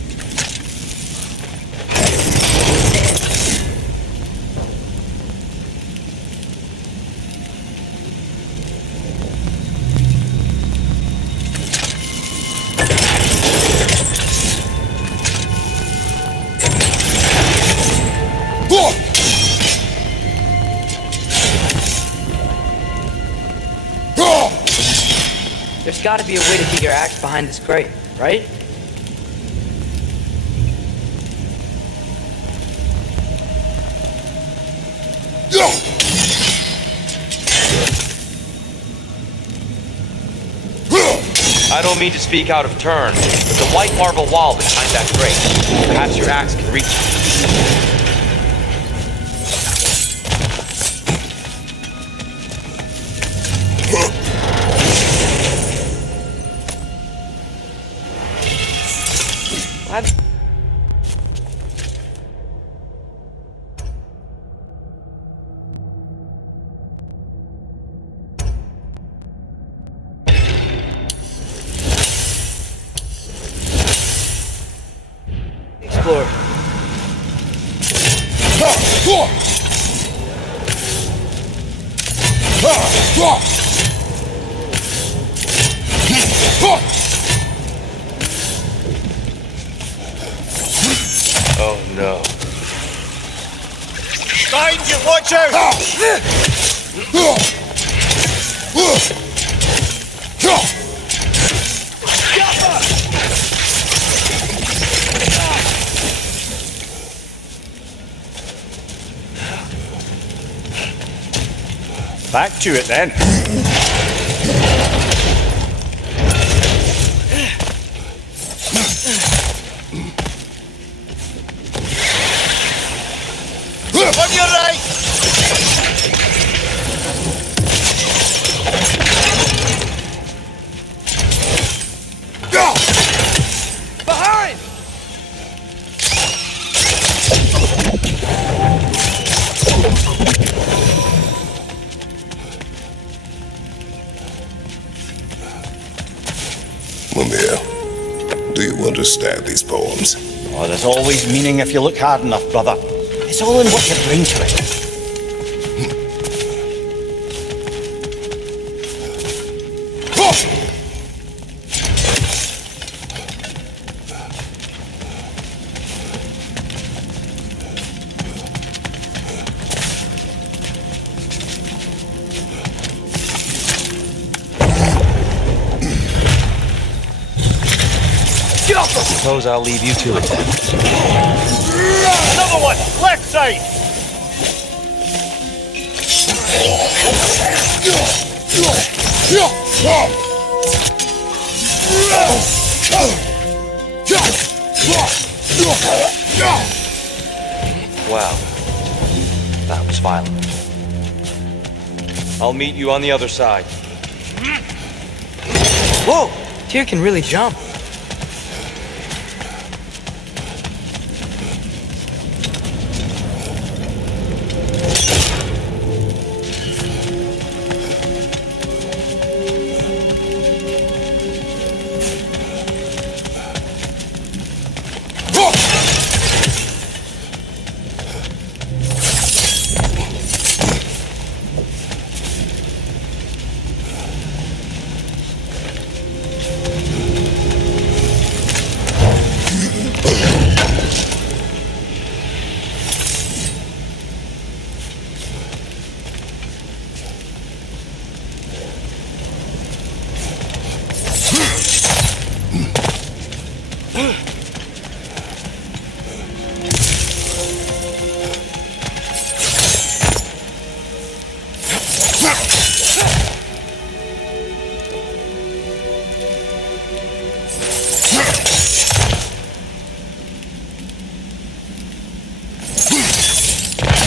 There's gotta be a way to get your axe behind this crate, right? I don't mean to speak out of turn, but the white marble wall behind that crate. Perhaps your axe can reach it. explore. Oh no. Behind you, watch out! Back to it then. On your right! Behind! Mumir, do you understand these poems? Oh, there's always meaning if you look hard enough, brother. It's all in what you bring to it. Suppose I'll leave you to it then. Another one! Left side! Wow. That was violent. I'll meet you on the other side. Whoa! Tyr can really jump.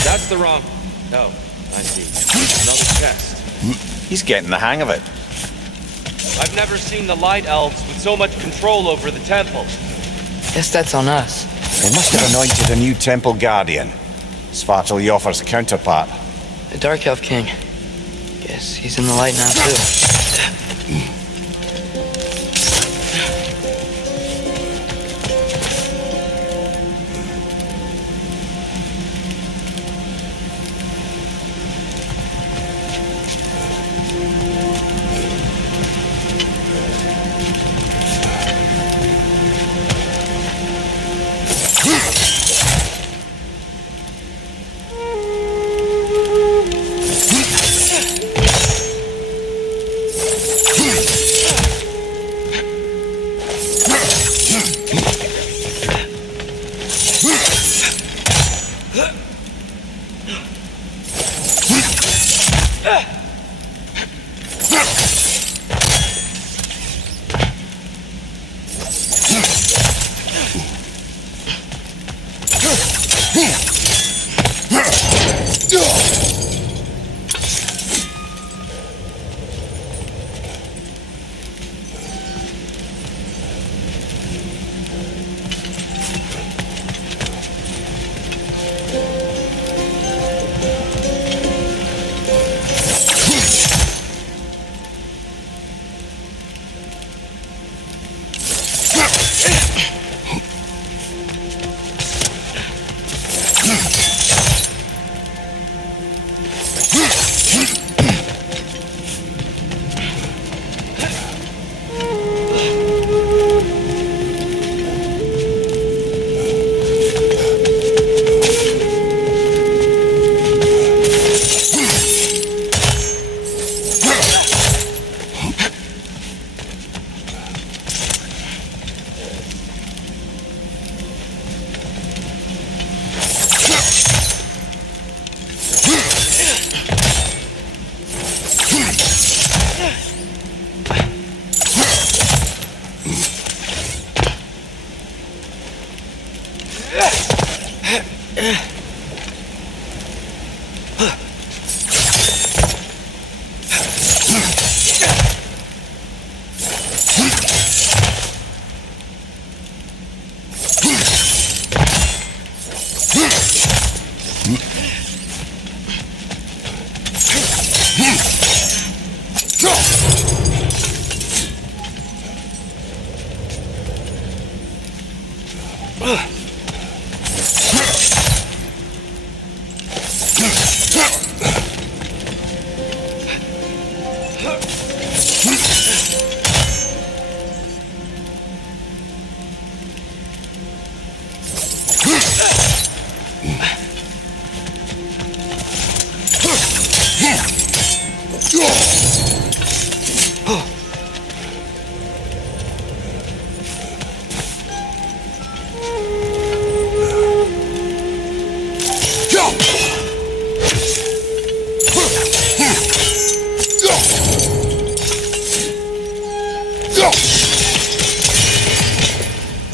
That's the wrong... Oh, I see. Another chest. He's getting the hang of it. I've never seen the Light Elves with so much control over the temple. Guess that's on us. They must have anointed a new temple guardian. Svartal Joffer's counterpart. The Dark Elf King. Guess he's in the light now, too.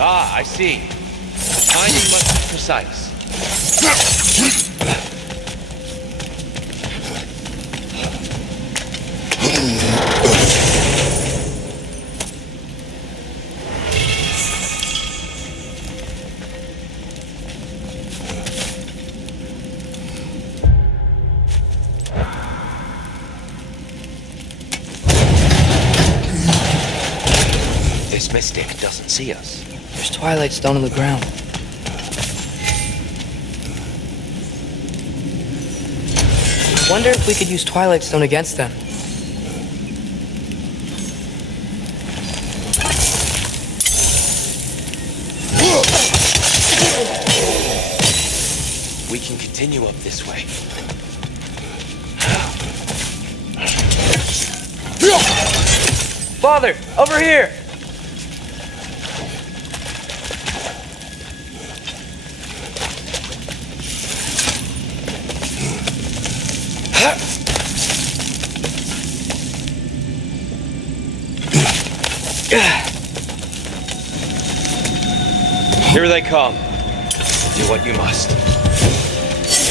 Ah, I see. Timing must be precise. This mystic doesn't see us. There's Twilight Stone on the ground. I wonder if we could use Twilight Stone against them. We can continue up this way. Father, over here! Here they come. Do what you must.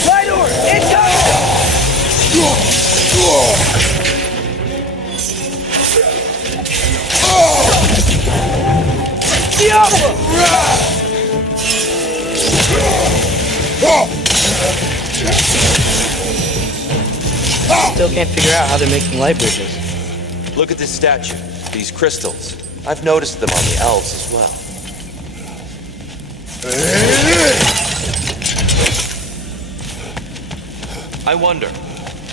Right over! Incoming! Still can't figure out how they're making light bridges. Look at this statue. These crystals. I've noticed them on the elves as well. I wonder,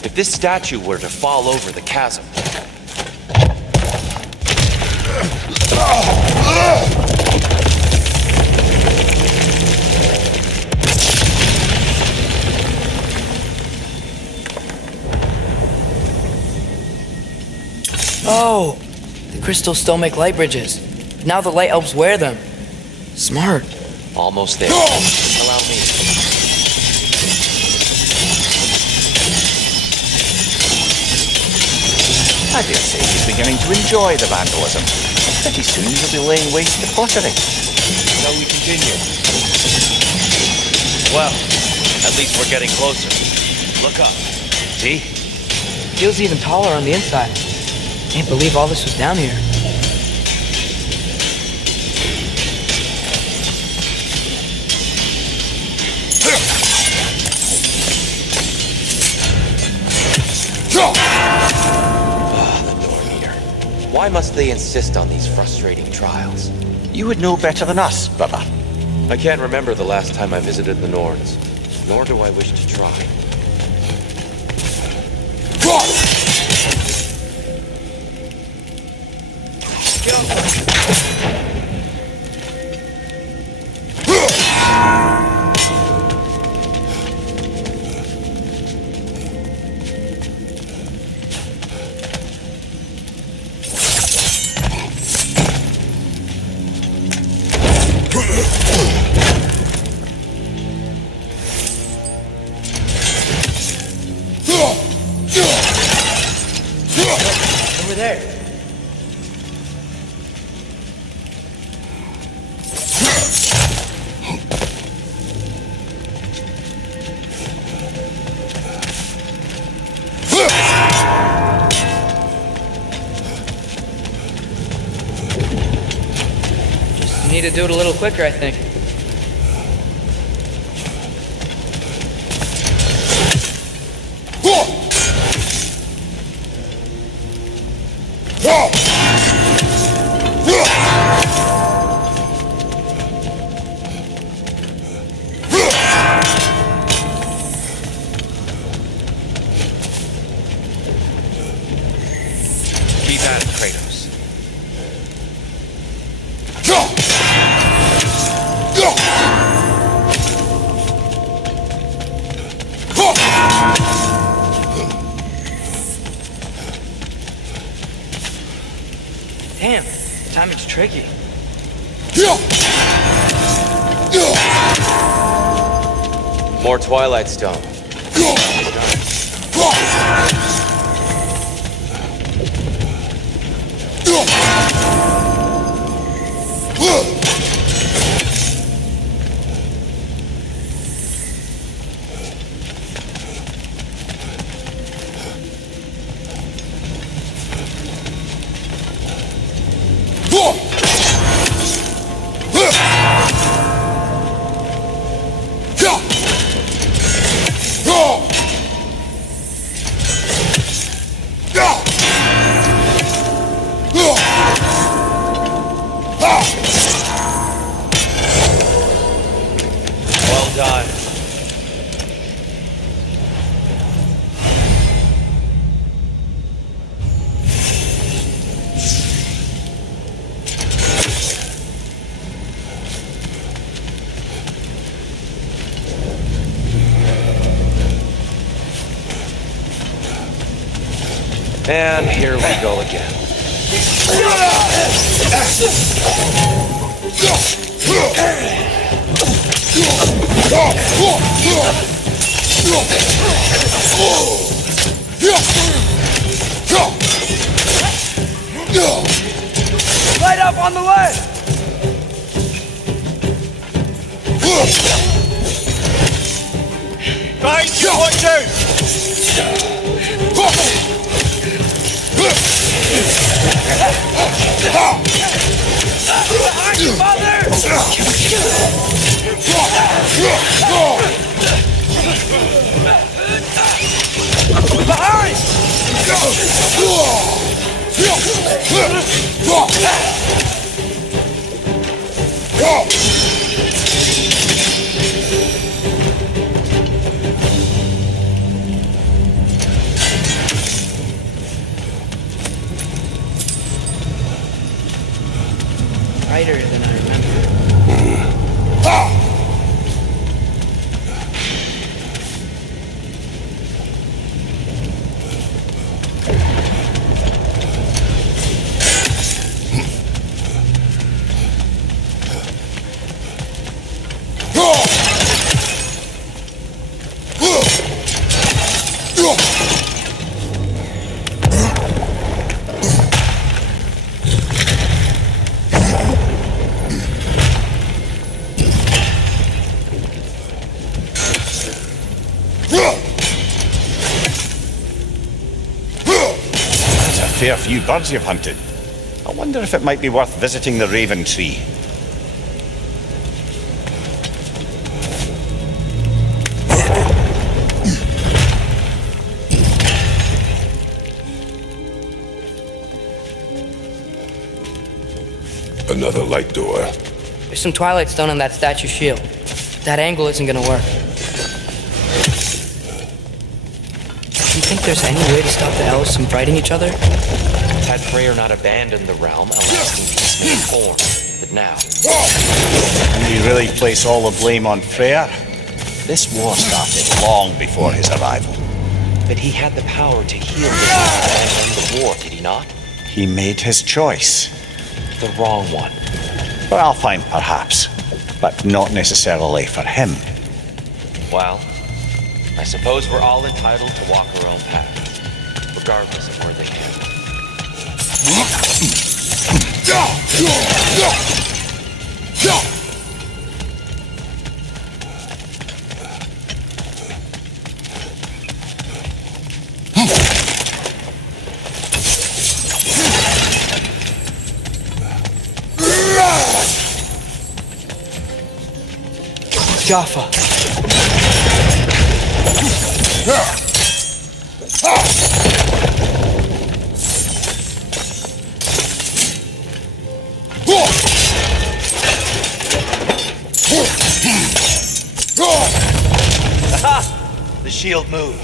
if this statue were to fall over the chasm. Oh, the crystals still make light bridges. Now the light elves wear them. Smart. Almost there. Allow me. I dare say he's beginning to enjoy the vandalism. Pretty soon he'll be laying waste to pottery. So we continue. Well, at least we're getting closer. Look up. See? Feels even taller on the inside. Can't believe all this was down here. Why must they insist on these frustrating trials? You would know better than us, brother. I can't remember the last time I visited the Norns, nor do I wish to try. Over there. to do it a little quicker, I think. Keep at it, Kratos. Damn, timing's tricky. More Twilight Stone. Well done. And here we go again. Light up on the left! Guys, you watch out! Behind you, Father! Behind! Brighter than I remember. That's a fair few birds you've hunted. I wonder if it might be worth visiting the Raven Tree. Another light door. There's some Twilight Stone on that statue shield. That angle isn't gonna work. Do you think there's any way to stop the elves from fighting each other? Had Freyr not abandoned the realm, Alaskan peace may form. But now, You really place all the blame on Freyr? This war started long before his arrival. but he had the power to heal the world and end the war, did he not? He made his choice. The wrong one. Well, fine, perhaps, but not necessarily for him. Well, I suppose we're all entitled to walk our own path, regardless of where they end. Jaffa. Aha! The shield moved.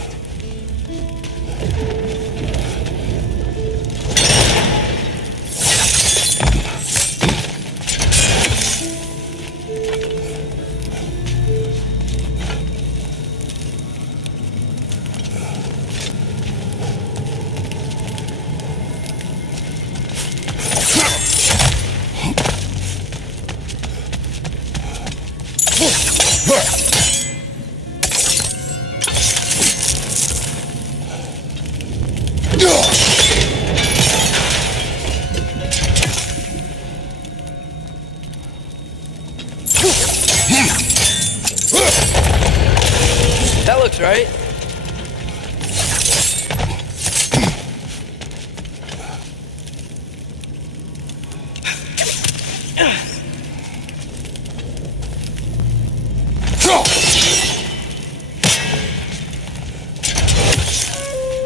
That looks right.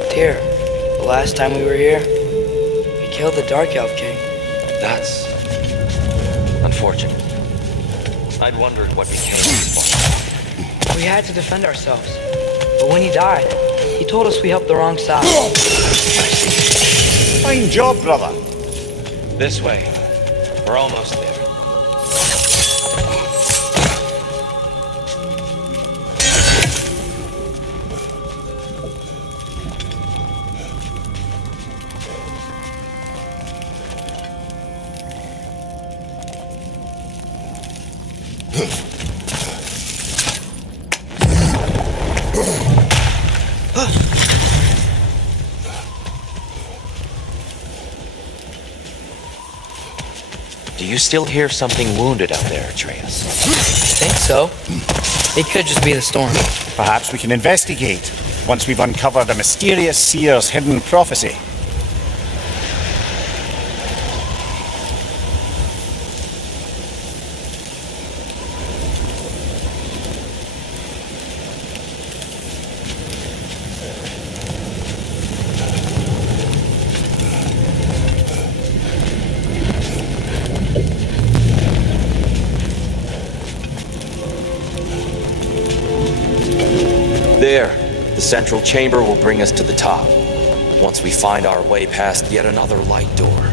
Dear, the last time we were here, we killed the Dark Elf King. That's unfortunate. I'd wondered what became of his body. We had to defend ourselves. But when he died, he told us we helped the wrong side. Fine job, brother. This way. We're almost there. Do you still hear something wounded out there, Atreus? Think so? It could just be the storm. Perhaps we can investigate once we've uncovered a mysterious seer's hidden prophecy. There. The central chamber will bring us to the top. Once we find our way past yet another light door.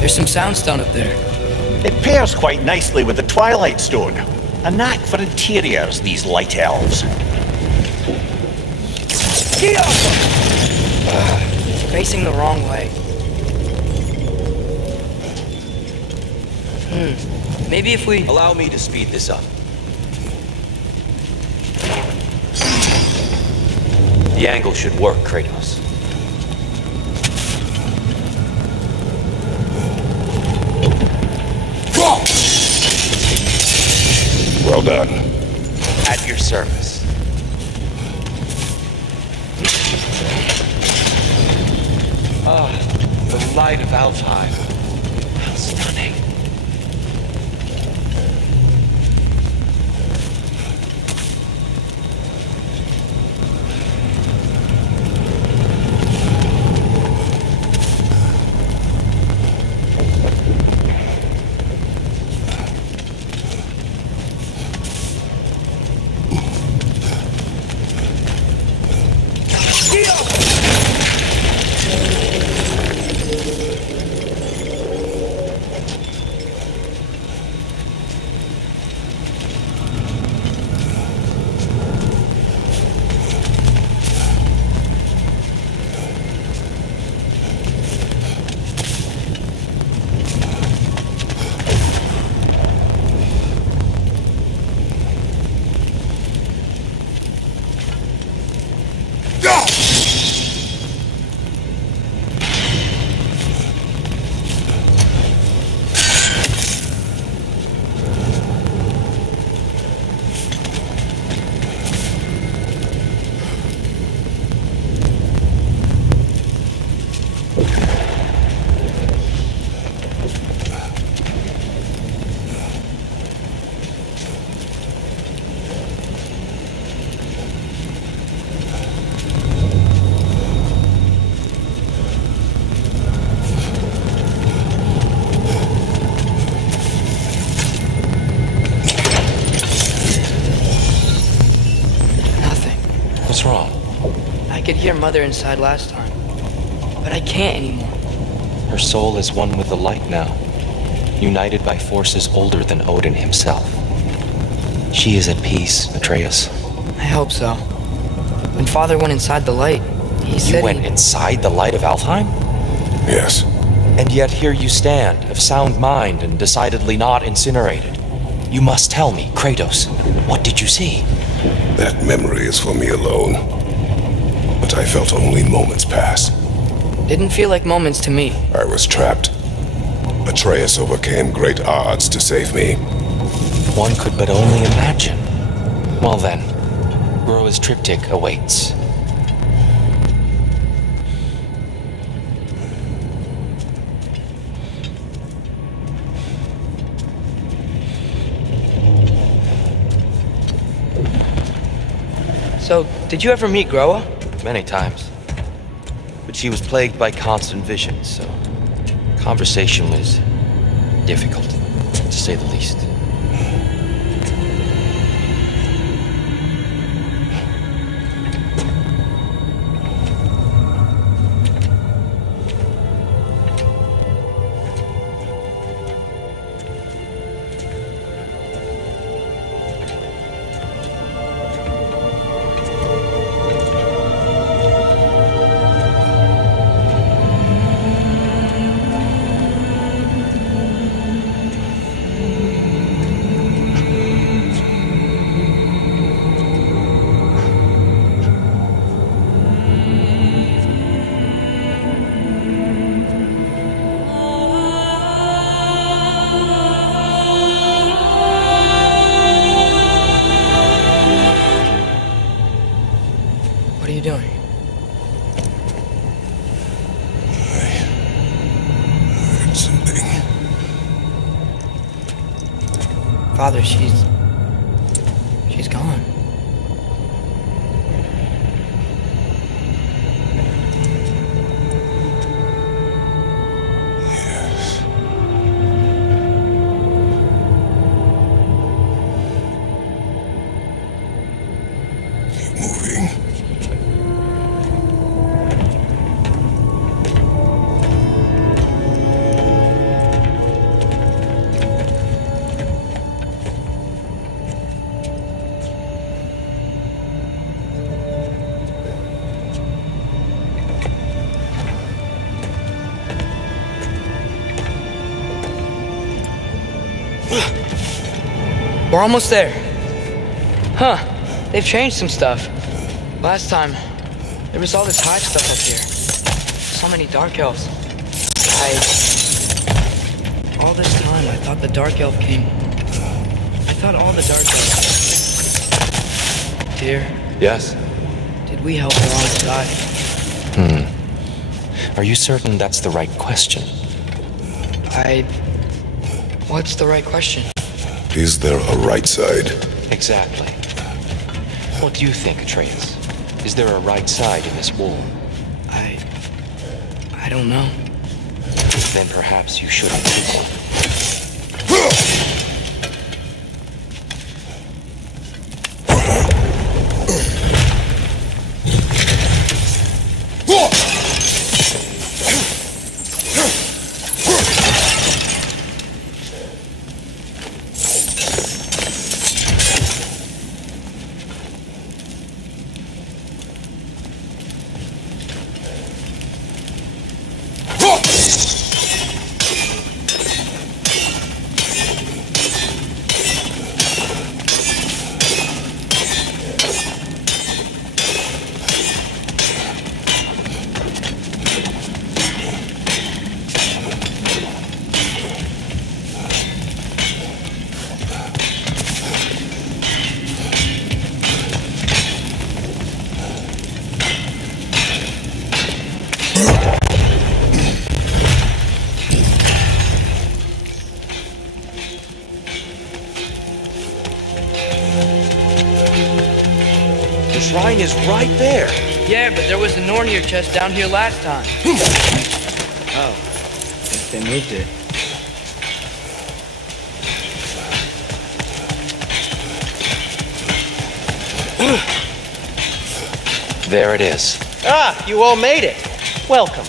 There's some soundstone up there. It pairs quite nicely with the Twilight Stone. A knack for interiors, these light elves. Facing the wrong way. Maybe if we... Allow me to speed this up. The angle should work, Kratos. Well done. At your service. Ah, the light of Alfheim. How stunning. What's wrong? I could hear Mother inside last time, but I can't anymore. Her soul is one with the light now, united by forces older than Odin himself. She is at peace, Atreus. I hope so. When Father went inside the light, he said You went inside the light of Alfheim? Yes. And yet here you stand, of sound mind and decidedly not incinerated. You must tell me, Kratos, what did you see? That memory is for me alone. But I felt only moments pass. Didn't feel like moments to me. I was trapped. Atreus overcame great odds to save me. One could but only imagine. Well then, Groa's triptych awaits. So, did you ever meet Groa? Many times. But she was plagued by constant visions, so conversation was difficult, to say the least. What are you doing? Heard something. Father, she's gone. Yes. Keep moving. We're almost there. Huh. They've changed some stuff. Last time, there was all this hive stuff up here. So many dark elves. All this time, I thought the dark elf king... I thought all the dark elves... Dear, Yes? did we help alongside? Are you certain that's the right question? What's the right question? Is there a right side? Exactly. What do you think, Atreus? Is there a right side in this war? I don't know. Then perhaps you shouldn't pick one. The shrine is right there. Yeah, but there was a Nornir chest down here last time. Oh, they moved it. There it is. Ah, you all made it. Welcome.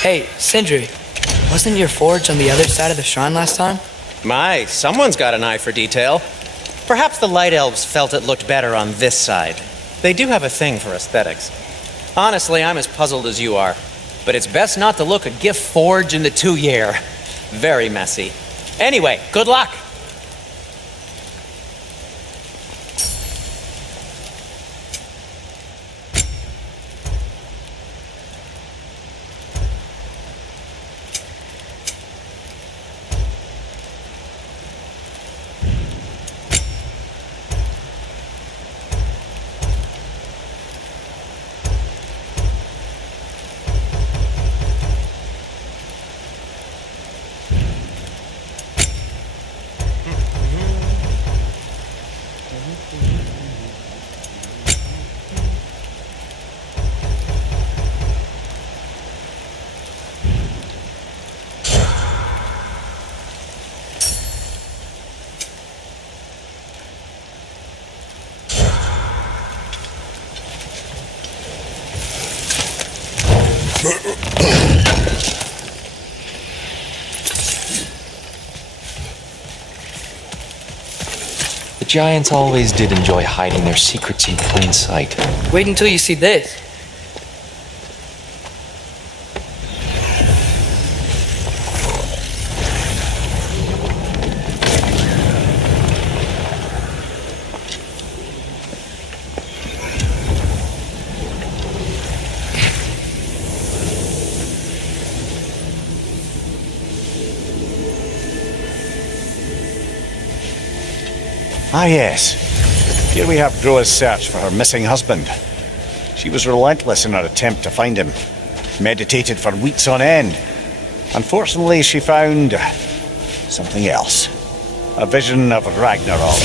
Hey, Sindri, wasn't your forge on the other side of the shrine last time? My, someone's got an eye for detail. Perhaps the Light Elves felt it looked better on this side. They do have a thing for aesthetics. Honestly, I'm as puzzled as you are. But it's best not to look a gift forge in the 2-year. Very messy. Anyway, good luck! The giants always did enjoy hiding their secrets in plain sight. Wait until you see this. Ah, yes. Here we have Groa's search for her missing husband. She was relentless in her attempt to find him. Meditated for weeks on end. Unfortunately, she found something else. A vision of Ragnarok.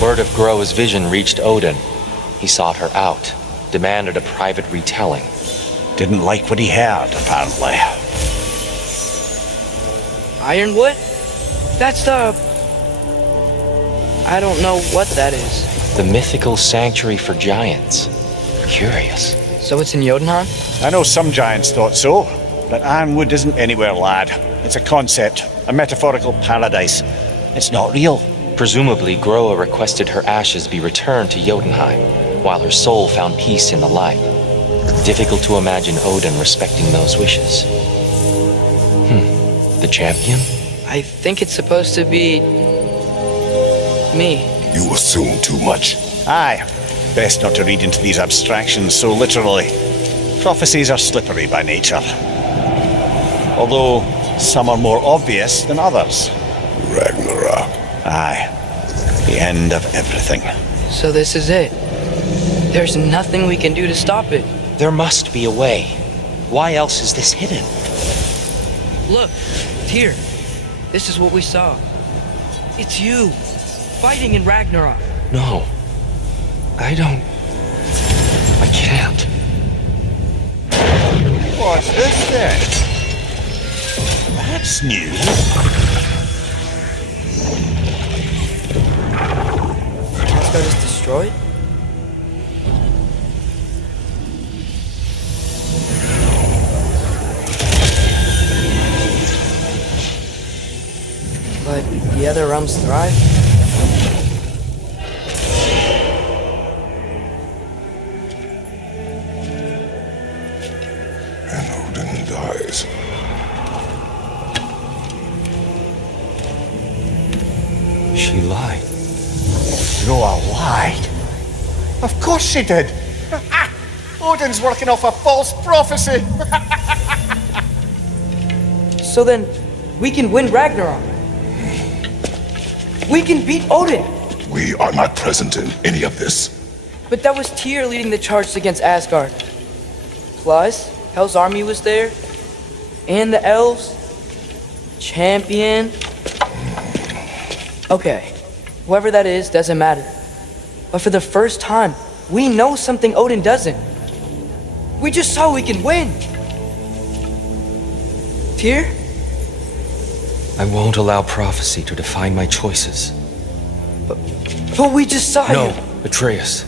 Word of Groa's vision reached Odin. He sought her out, demanded a private retelling. Didn't like what he heard, apparently. Ironwood? That's the... I don't know what that is. The mythical sanctuary for giants. Curious. So it's in Jotunheim? I know some giants thought so, but Ironwood isn't anywhere, lad. It's a concept, a metaphorical paradise. It's not real. Presumably, Groa requested her ashes be returned to Jotunheim, while her soul found peace in the light. Difficult to imagine Odin respecting those wishes. The champion? I think it's supposed to be... me. You assume too much. Aye. Best not to read into these abstractions so literally. Prophecies are slippery by nature. Although some are more obvious than others. Ragnarok. Aye. The end of everything. So this is it. There's nothing we can do to stop it. There must be a way. Why else is this hidden? Look, here. This is what we saw. It's you, fighting in Ragnarok. No. I can't. What's this then? That's new. Asgard is destroyed? But the other realms thrive? And Odin dies. She lied. Groa lied. Of course she did. Odin's working off a false prophecy. So then, we can win Ragnarok. We can beat Odin. We are not present in any of this. But that was Tyr leading the charge against Asgard. Plus, Hell's army was there. And the elves. Champion. Okay, whoever that is doesn't matter. But for the first time, we know something Odin doesn't. We just saw we can win. Tyr? I won't allow prophecy to define my choices. But we just saw No, you. Atreus.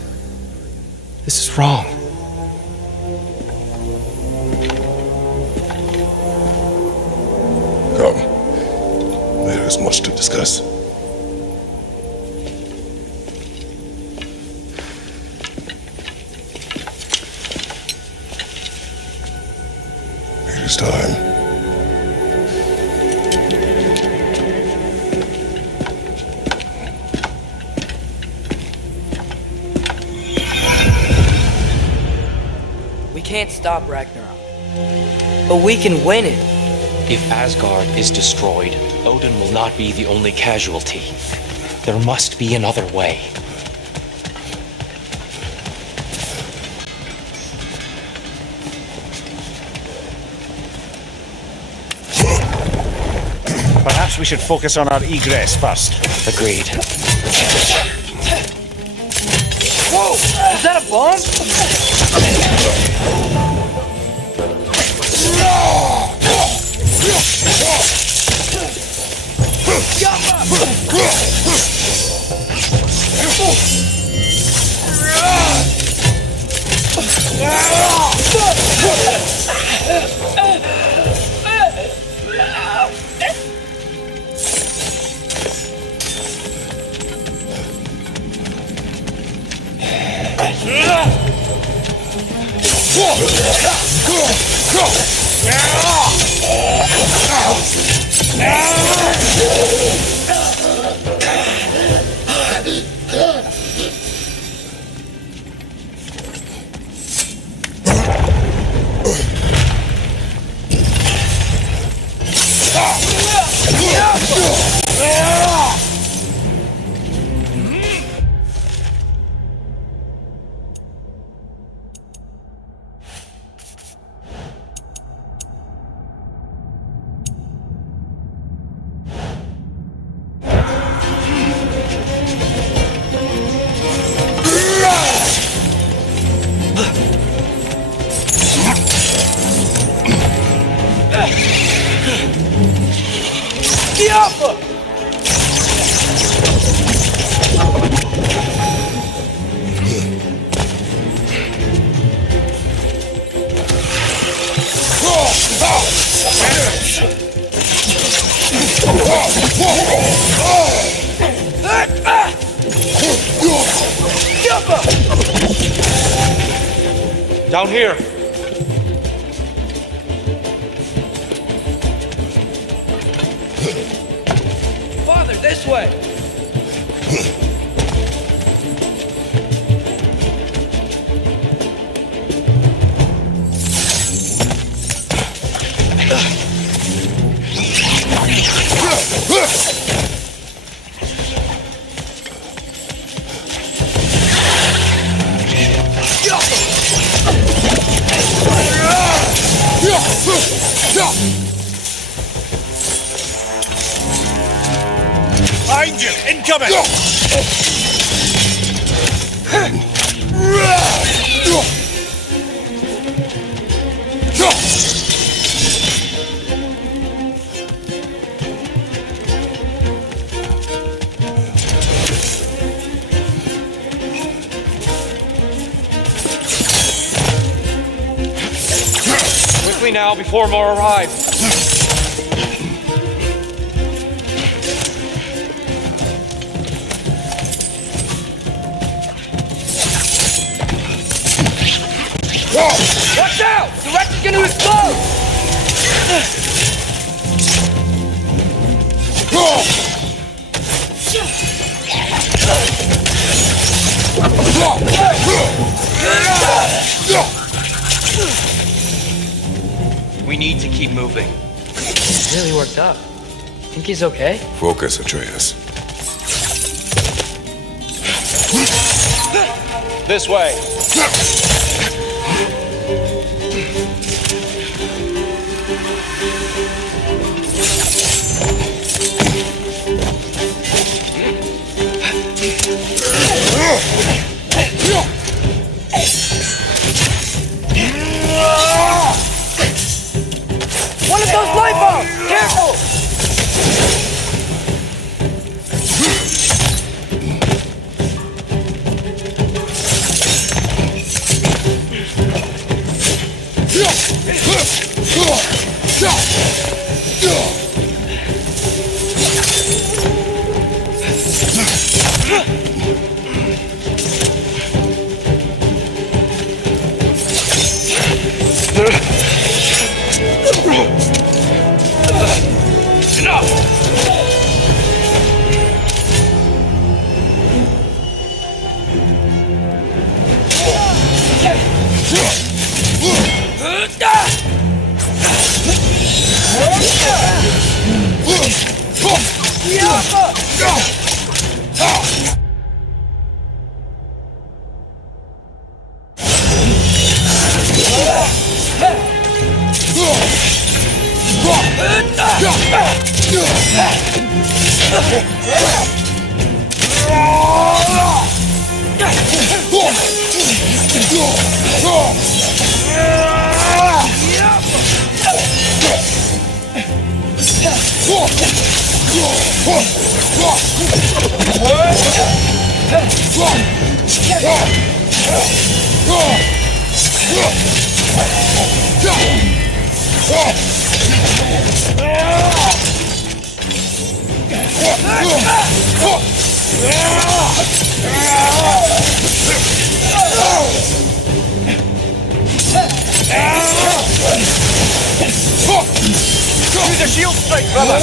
This is wrong. Come. There is much to discuss. It is time. We can't stop Ragnarok. But we can win it. If Asgard is destroyed, Odin will not be the only casualty. There must be another way. Perhaps we should focus on our egress first. Agreed. Whoa! Is that a bomb? Down here. Father, this way! Behind you! Incoming! Quickly now, before more arrive. Watch out! The wreck is gonna explode! We need to keep moving. He's really worked up. Think he's okay? Focus, Atreus. This way. One of those light bulbs! Careful! Use a shield strike, brother!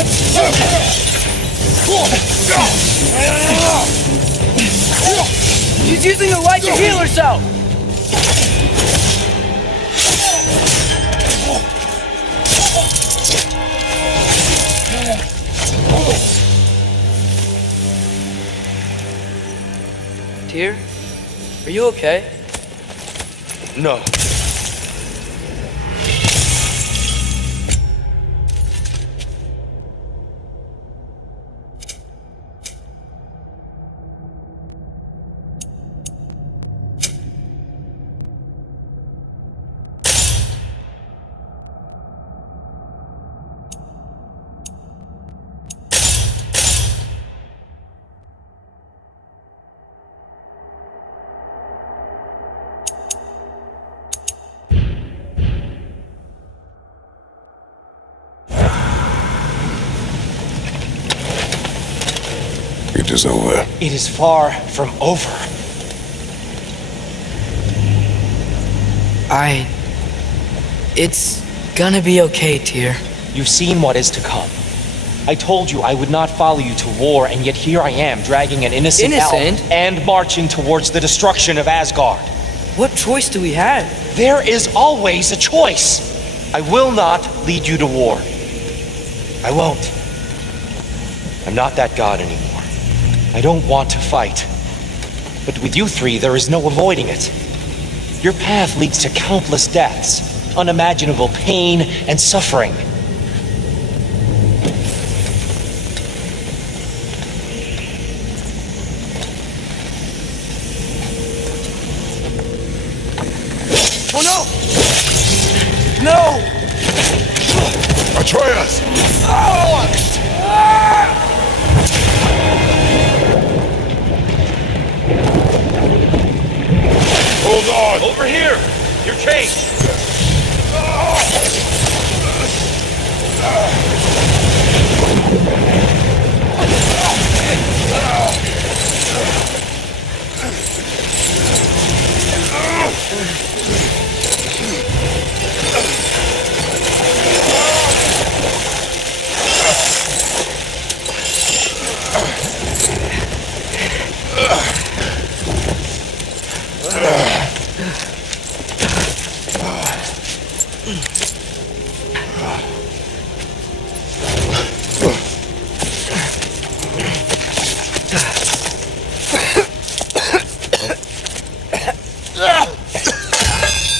She's using the light to heal herself! Tyr, are you okay? No. It is over. It is far from over. It's gonna be okay, Tyr. You've seen what is to come. I told you I would not follow you to war, and yet here I am, dragging an innocent elf and marching towards the destruction of Asgard. What choice do we have? There is always a choice. I will not lead you to war. I won't. I'm not that god anymore. I don't want to fight. But with you three, there is no avoiding it. Your path leads to countless deaths, unimaginable pain and suffering. Oh no! No! Atreus! Hold on! Over here! You're chased!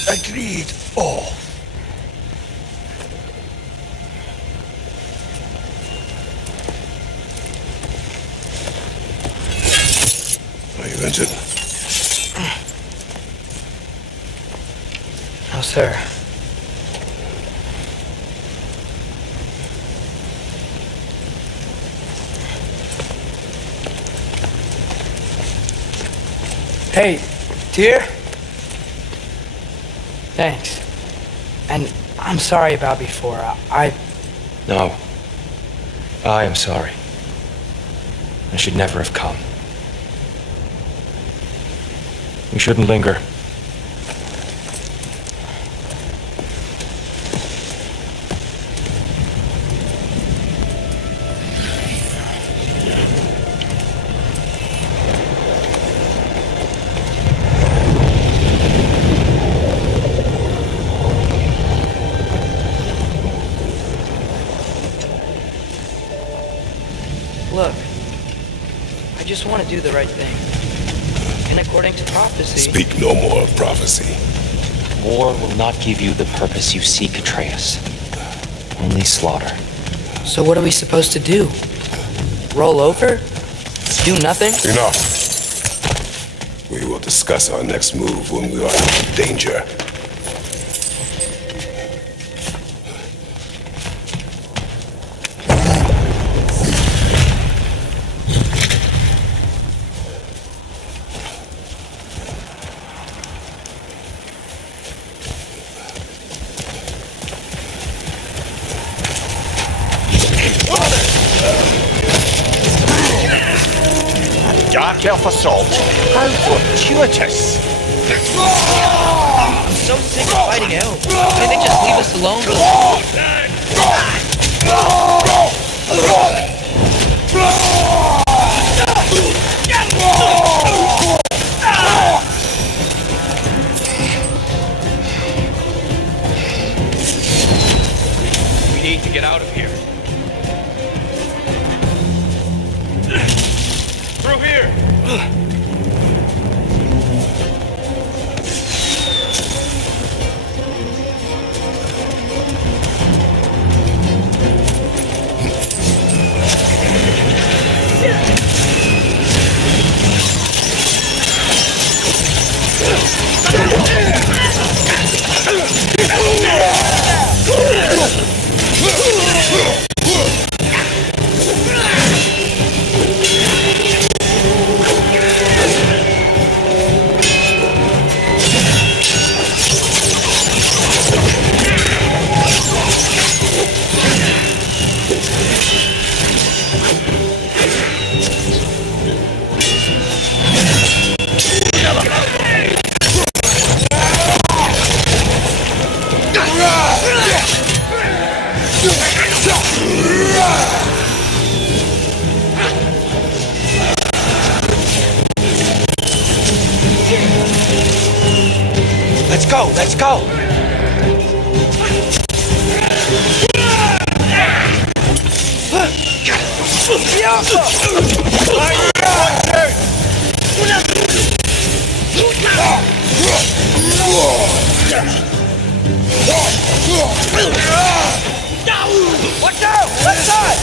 Agreed. All. Are you injured? No, sir. Hey, Tyr? Thanks. And I'm sorry about before. No. I am sorry. I should never have come. We shouldn't linger. Look, I just want to do the right thing. And according to prophecy... Speak no more of prophecy. War will not give you the purpose you seek, Atreus. Only slaughter. So what are we supposed to do? Roll over? Do nothing? Enough. We will discuss our next move when we are in danger. Dark elf assault. How fortuitous. I'm so sick of fighting elves. Can't they just leave us alone? We need to get out of here. Through here! Let's go! Let's go! Watch out! Left side!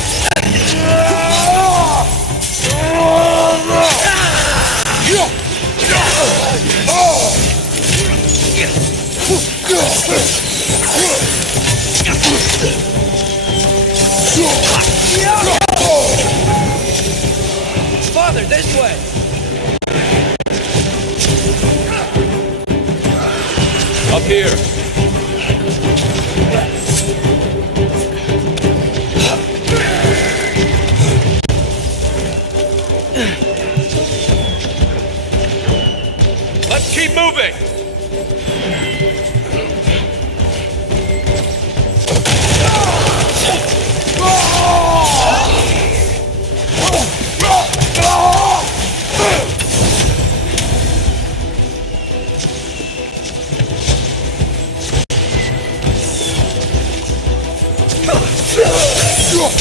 Father, this way! Up here! Let's keep moving!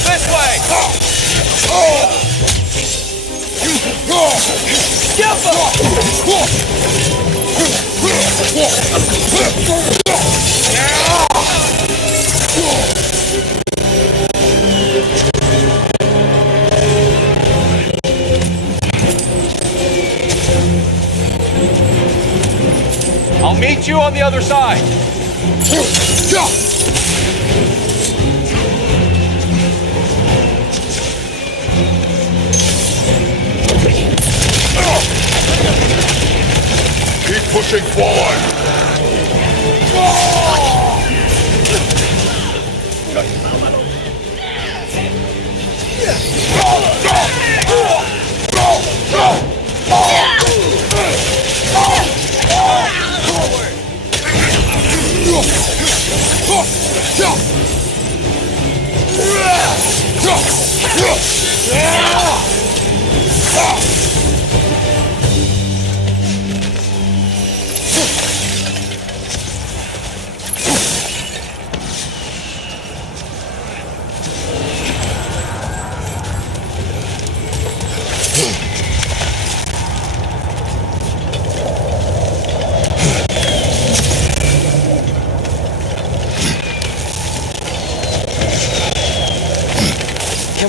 This way! I'll meet you on the other side. Keep pushing forward!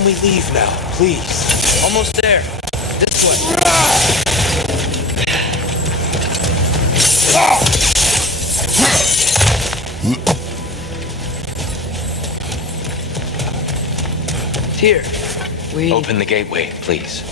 can we leave now, please? Almost there. This way. Here, we... Open the gateway, please.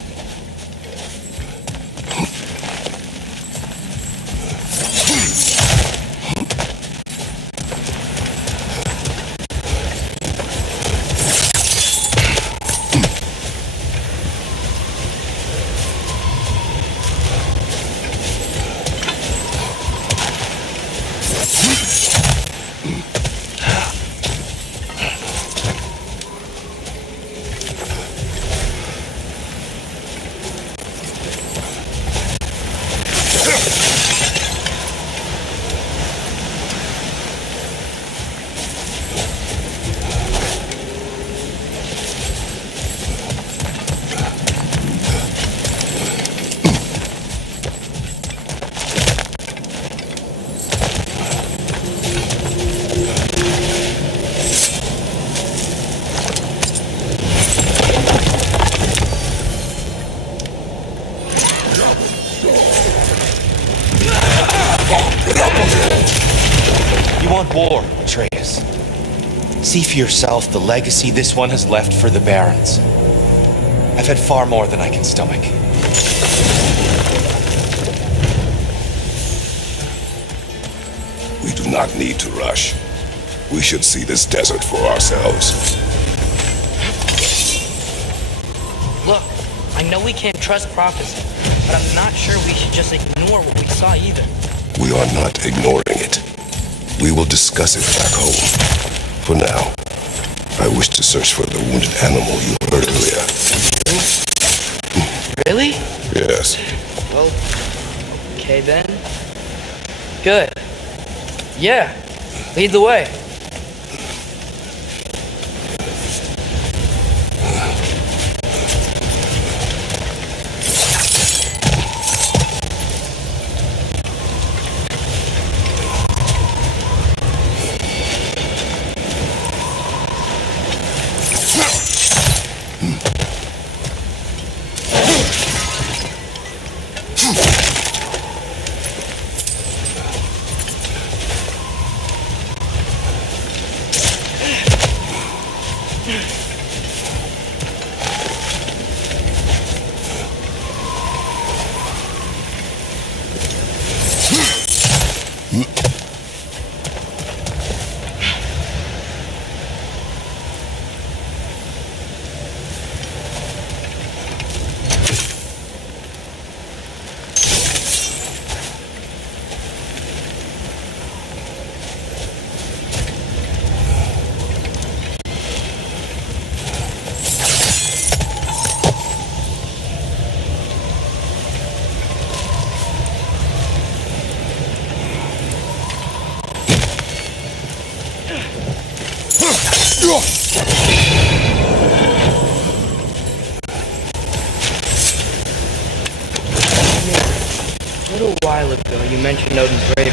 You want war, Atreus. See for yourself the legacy this one has left for the Barons. I've had far more than I can stomach. We do not need to rush. We should see this desert for ourselves. Look, I know we can't trust prophecy, but I'm not sure we should just ignore what we saw either. We are not ignoring it. We will discuss it back home. For now, I wish to search for the wounded animal you heard earlier. Really? Yes. Well, okay then. Good. Yeah, lead the way. A little while ago, you mentioned Odin's Raven.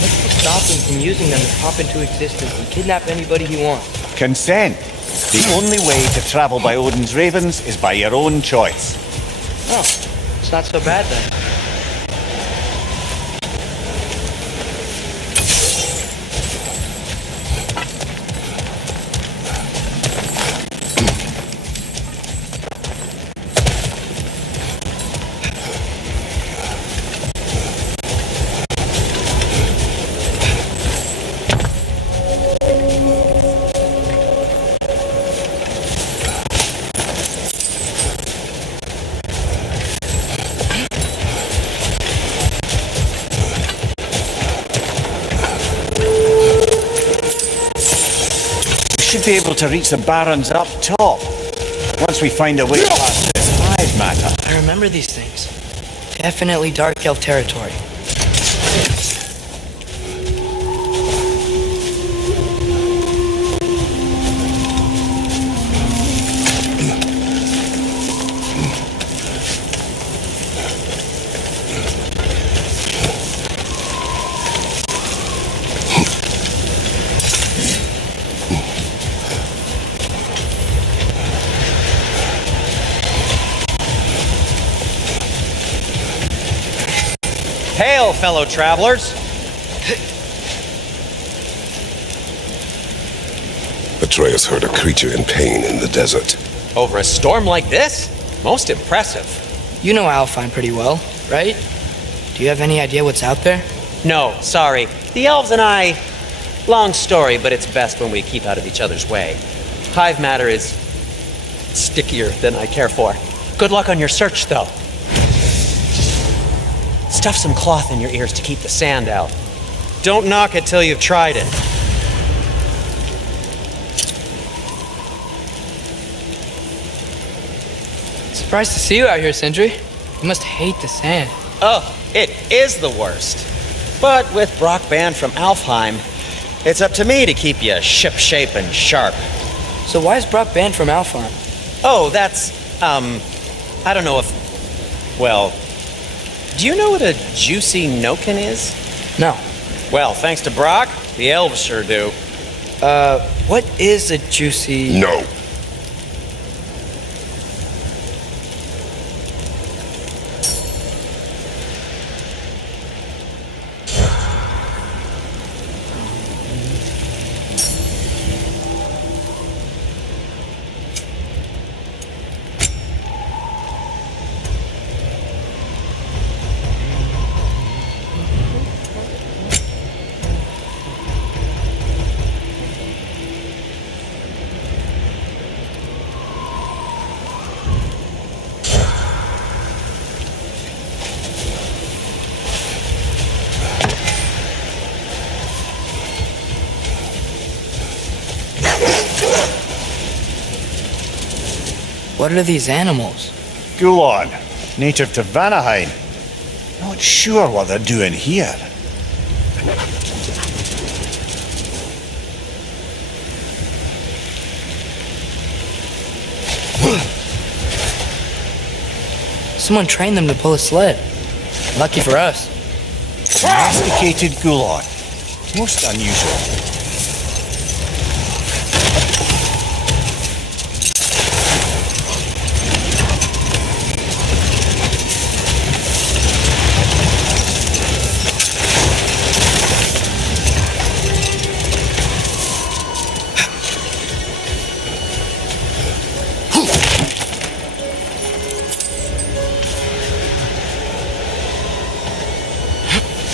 What's to stop him from using them to pop into existence and kidnap anybody he wants? Consent. The only way to travel by Odin's ravens is by your own choice. Oh, it's not so bad then. Should be able to reach the barons up top once we find a way past this hive matter. I remember these things. Definitely Dark Elf territory. fellow travelers. Atreus heard a creature in pain in the desert. Over a storm like this? Most impressive. You know Alfheim pretty well, right? Do you have any idea what's out there? No, sorry. The elves and I... Long story, but it's best when we keep out of each other's way. Hive matter is stickier than I care for. Good luck on your search, though. Stuff some cloth in your ears to keep the sand out. Don't knock it till you've tried it. Surprised to see you out here, Sindri. You must hate the sand. Oh, it is the worst. But with Brock banned from Alfheim, it's up to me to keep you ship-shape and sharp. So why is Brock banned from Alfheim? Oh, that's, I don't know if... Well, do you know what a juicy Noken is? No. Well, thanks to Brock, the elves sure do. What is a juicy... No. What are these animals? Gulon, native to Vanaheim. Not sure what they're doing here. Someone trained them to pull a sled. Lucky for us. Domesticated Gulon. Most unusual.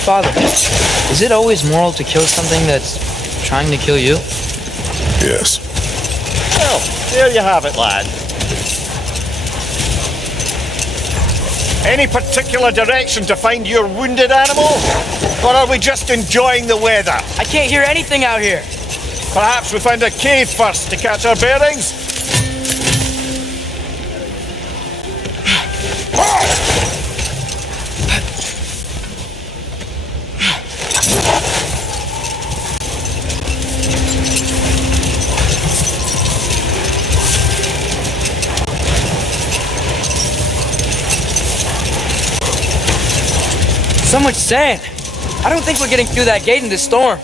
Father, is it always moral to kill something that's trying to kill you? Yes. Well, there you have it, lad. Any particular direction to find your wounded animal? Or are we just enjoying the weather? I can't hear anything out here. Perhaps we find a cave first to catch our bearings? So much sand. I don't think we're getting through that gate in this storm.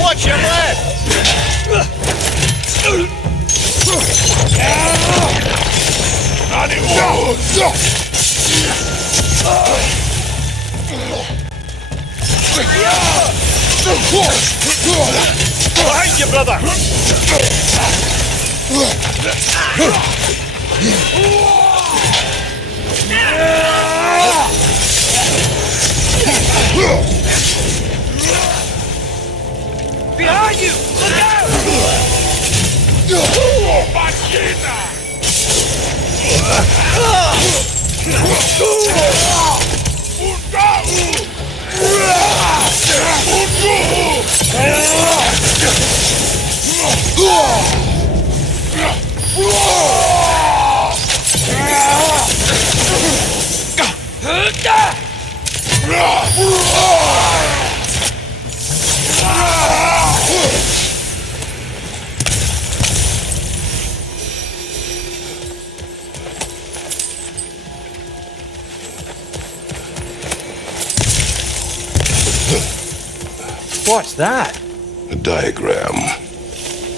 Watch your left! Behind you, brother! Behind you! Look out! What's that? A diagram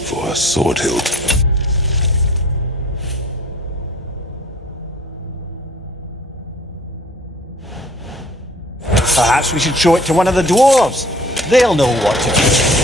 for a sword hilt. Perhaps we should show it to one of the dwarves. They'll know what to do.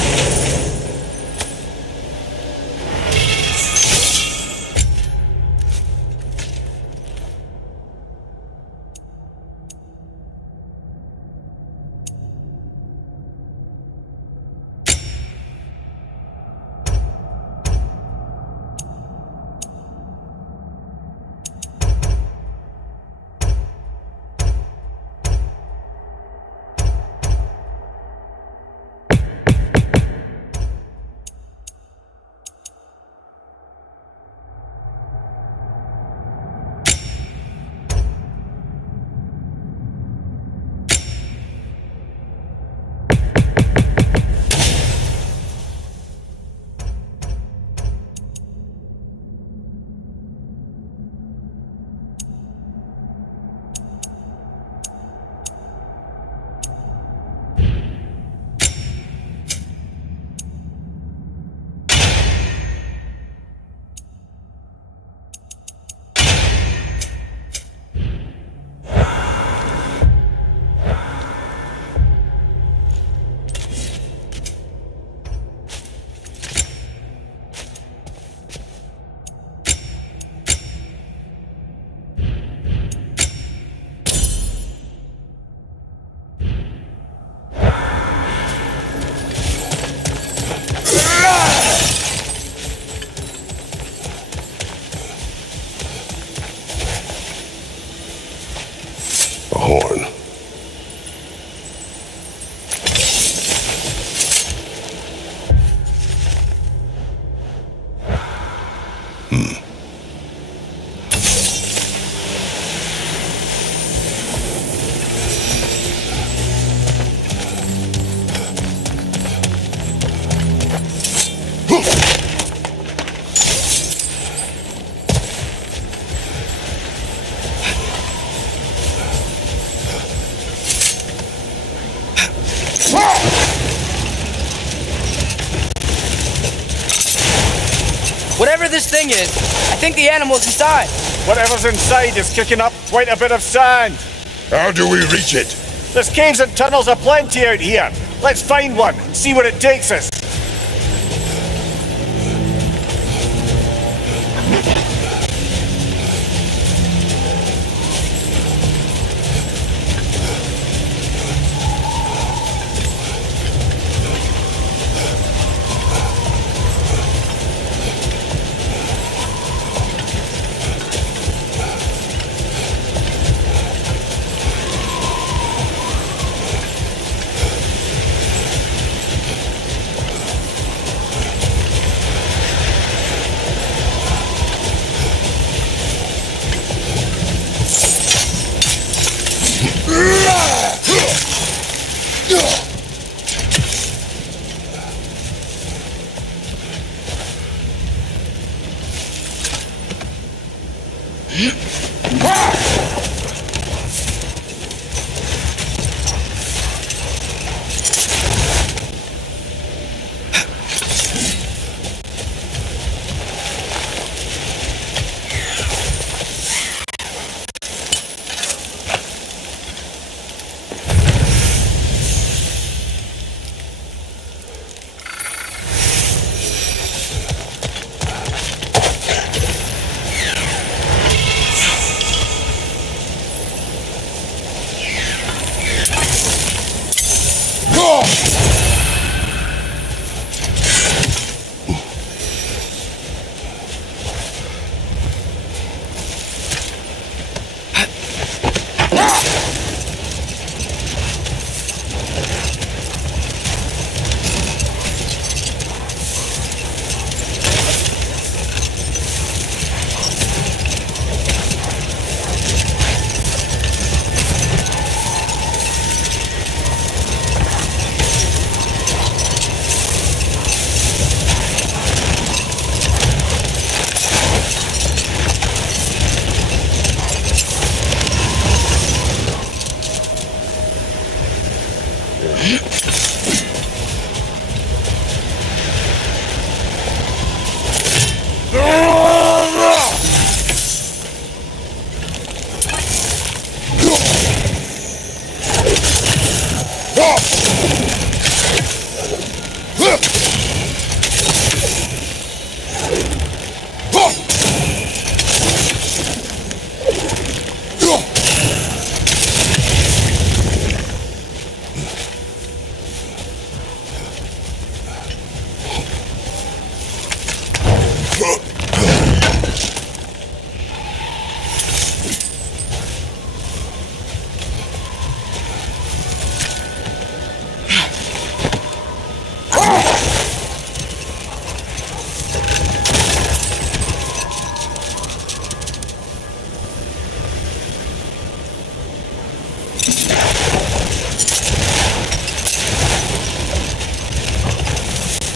A horn. Whatever this thing is, I think the animal's inside. Whatever's inside is kicking up quite a bit of sand. How do we reach it? There's caves and tunnels aplenty out here. Let's find one and see where it takes us.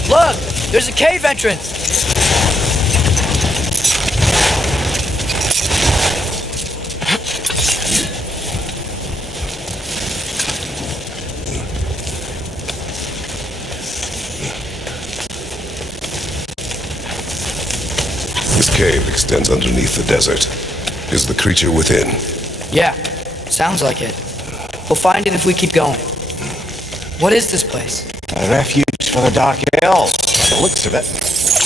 Look! There's a cave entrance! This cave extends underneath the desert. Is the creature within? Yeah, sounds like it. We'll find it if we keep going. What is this place? A refuge for the Dark Elves, by the looks of it.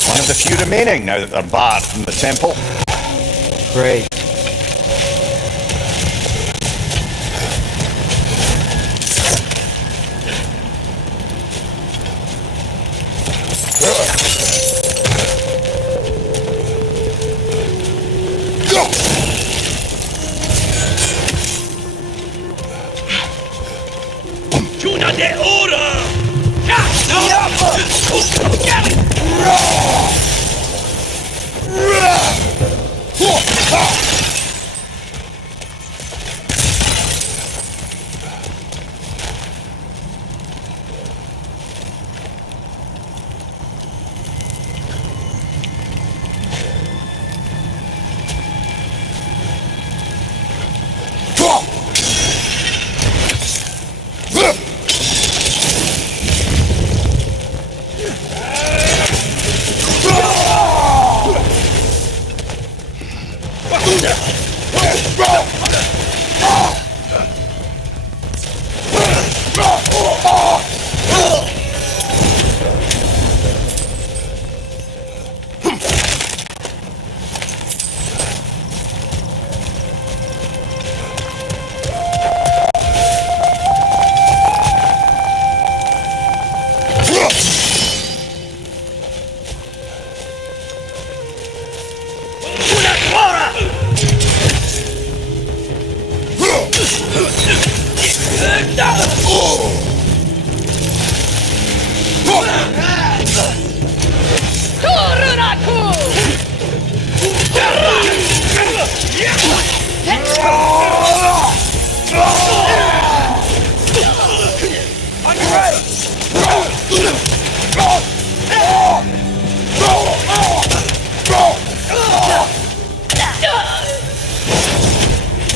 One of the few remaining now that they're barred from the temple. Great.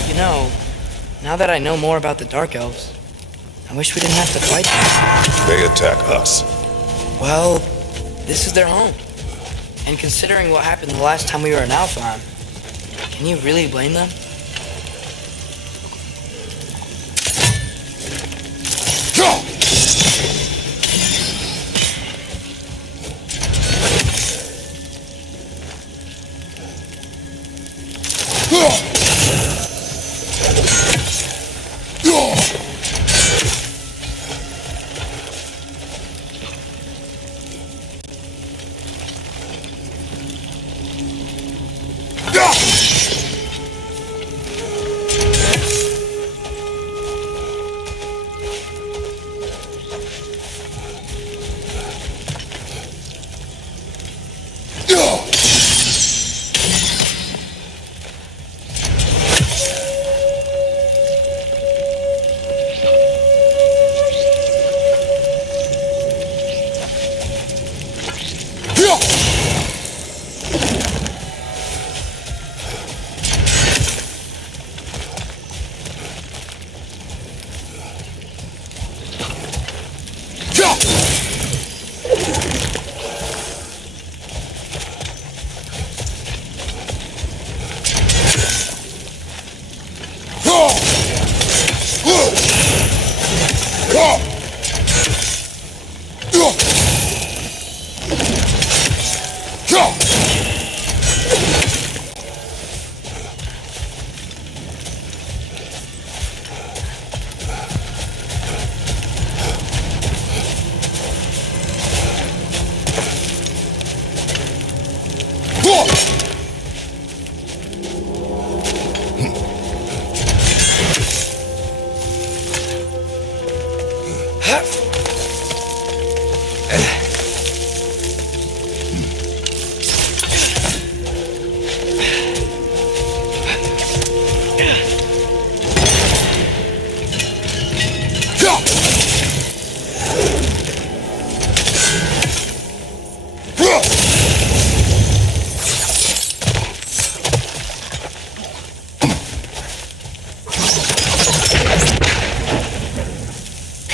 You know, now that I know more about the Dark Elves, I wish we didn't have to fight them. They attack us. Well, this is their home. And considering what happened the last time we were in Alfheim, can you really blame them?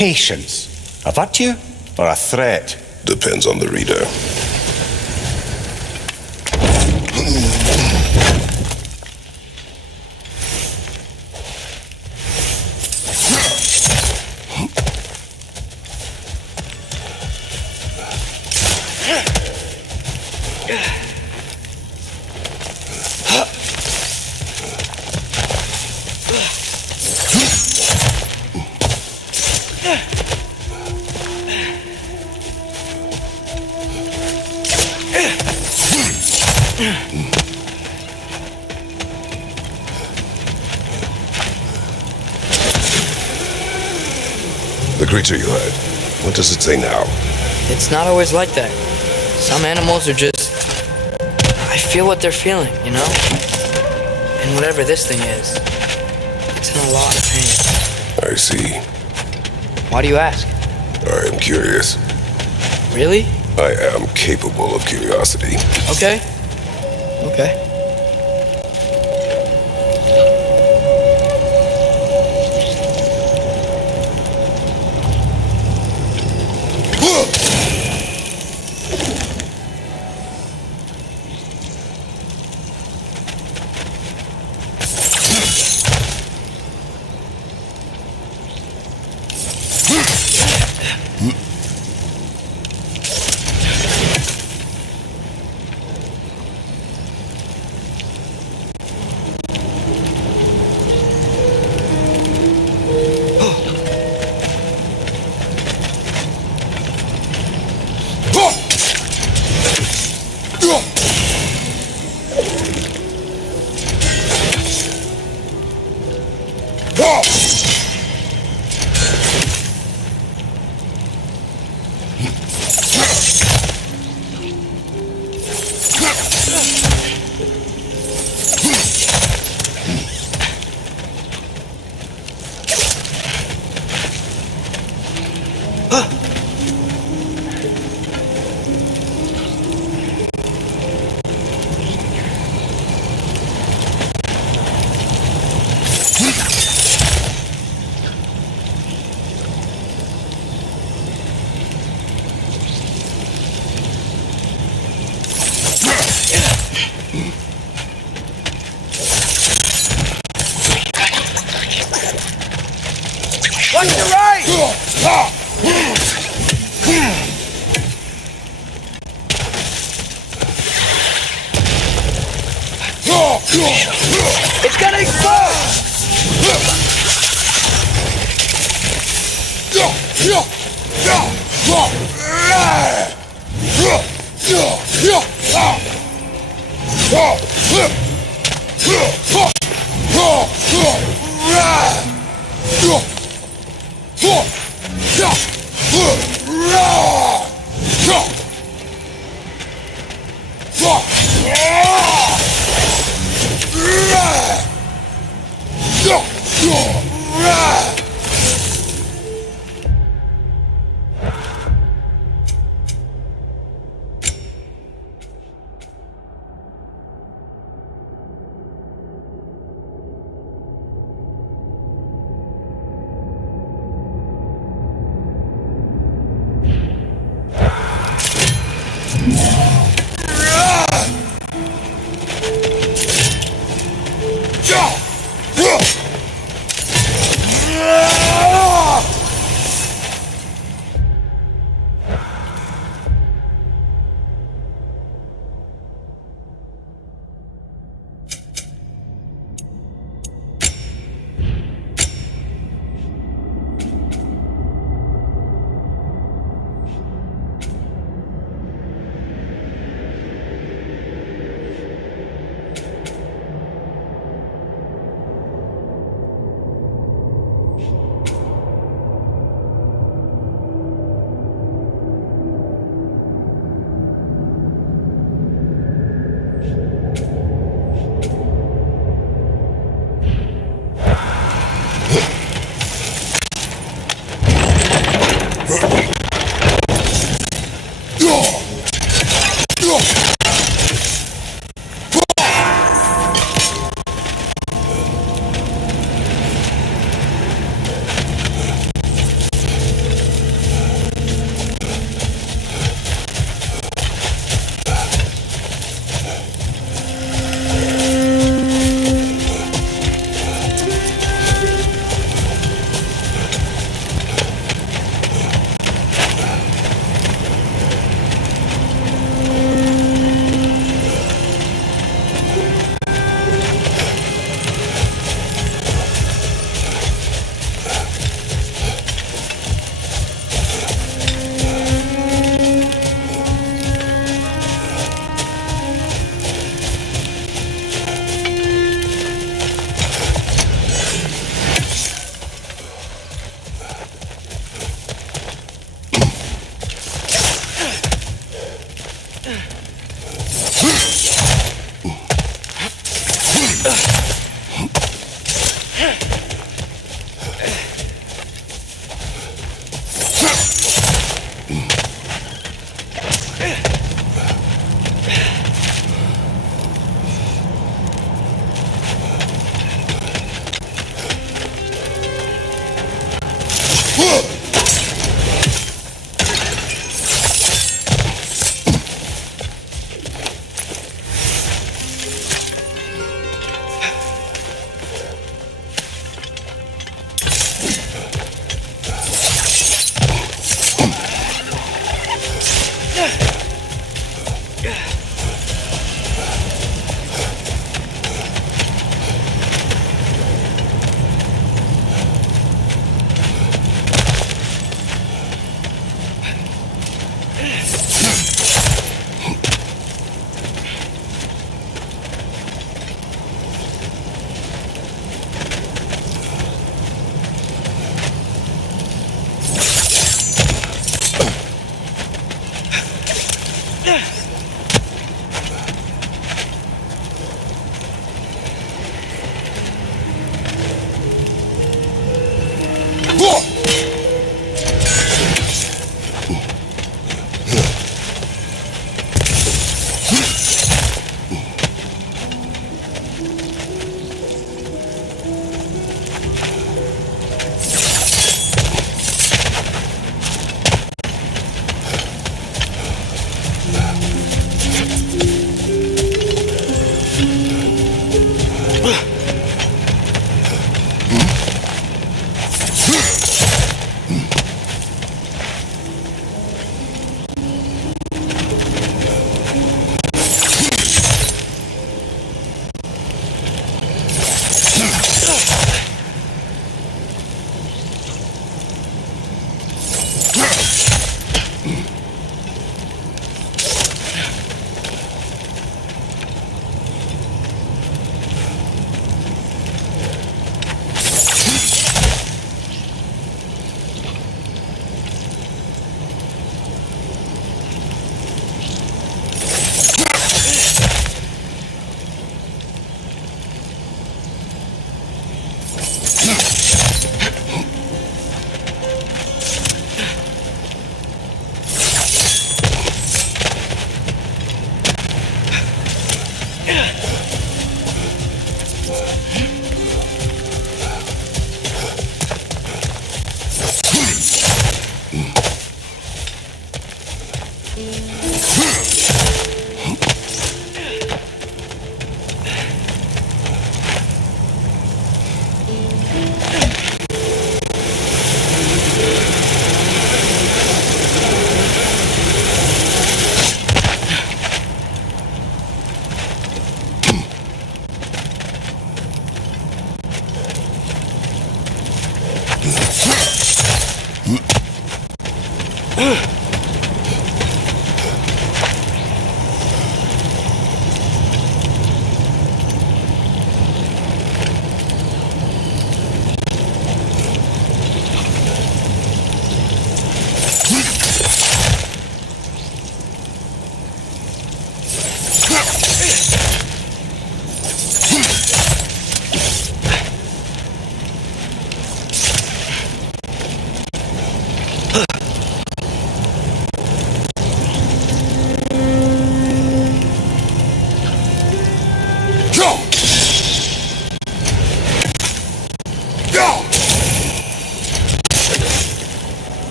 patience a virtue or a threat? Depends on the reader. The creature you had, what does it say now? It's not always like that. Some animals are just... I feel what they're feeling, you know? And whatever this thing is, it's in a lot of pain. I see. Why do you ask? I am curious. Really? I am capable of curiosity. Okay. Okay. Watch your right! It's gonna explode!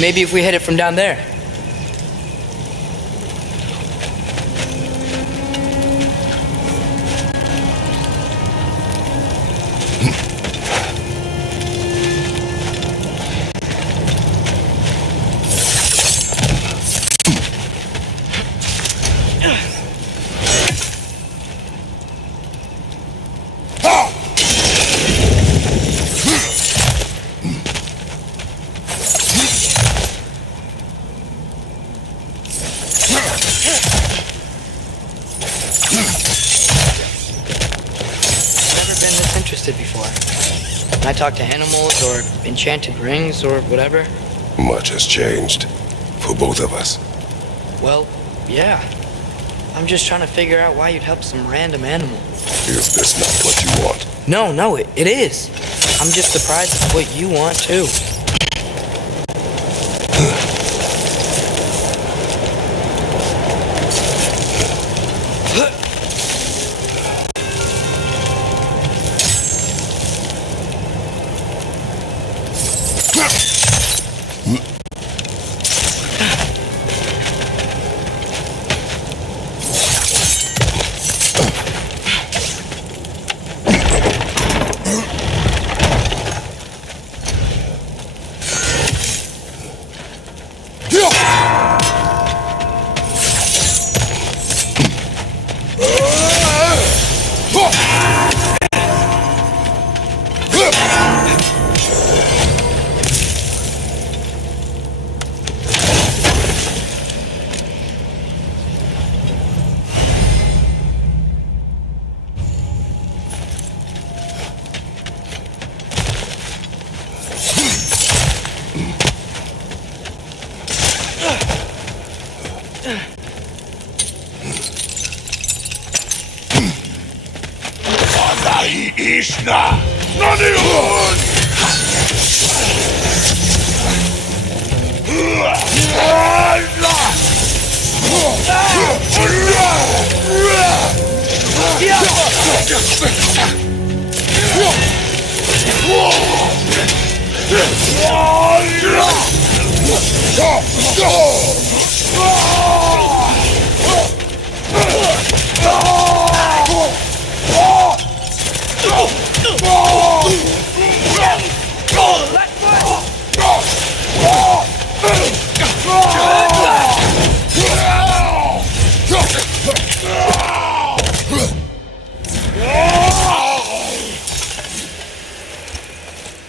Maybe if we hit it from down there. Before. When I talk to animals or enchanted rings or whatever. Much has changed. For both of us. Well, yeah. I'm just trying to figure out why you'd help some random animal. Is this not what you want? No, it is. I'm just surprised it's what you want too. Ishna! Naniun!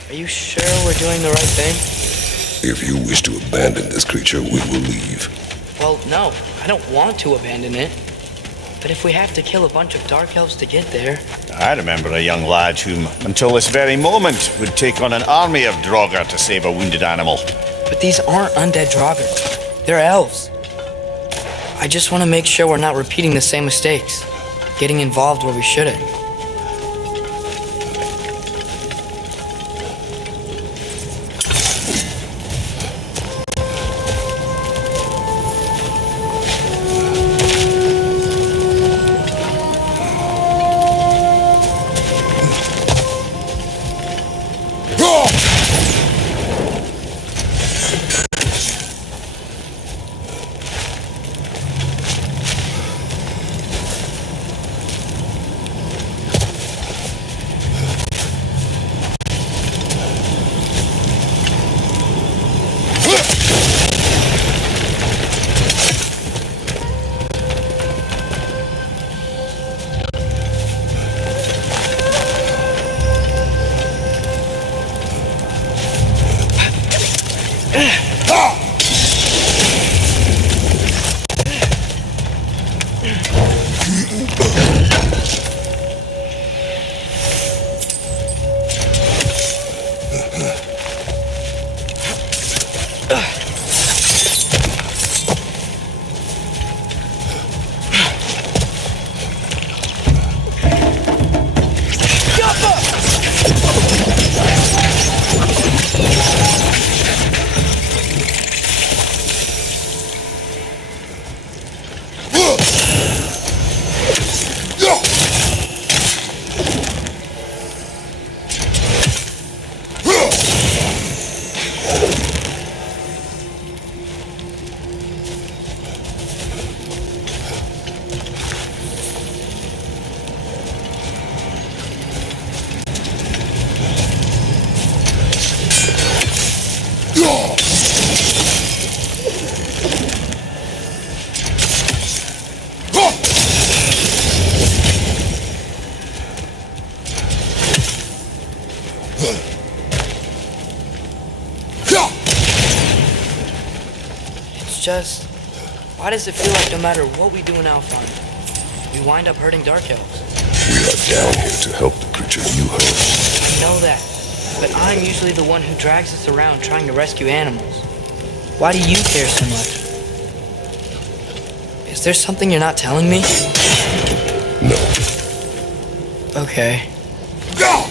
Are you sure we're doing the right thing? If you wish to abandon this creature, we will leave. Well, no, I don't want to abandon it. But if we have to kill a bunch of dark elves to get there... I remember a young lad whom, until this very moment, would take on an army of Draugr to save a wounded animal. But these aren't undead Draugr. They're elves. I just want to make sure we're not repeating the same mistakes. Getting involved where we shouldn't. Just, why does it feel like no matter what we do in Alphon, we wind up hurting Dark Elves? We are down here to help the creature you hurt. I know that, but I'm usually the one who drags us around trying to rescue animals. Why do you care so much? Is there something you're not telling me? No. Okay. Go!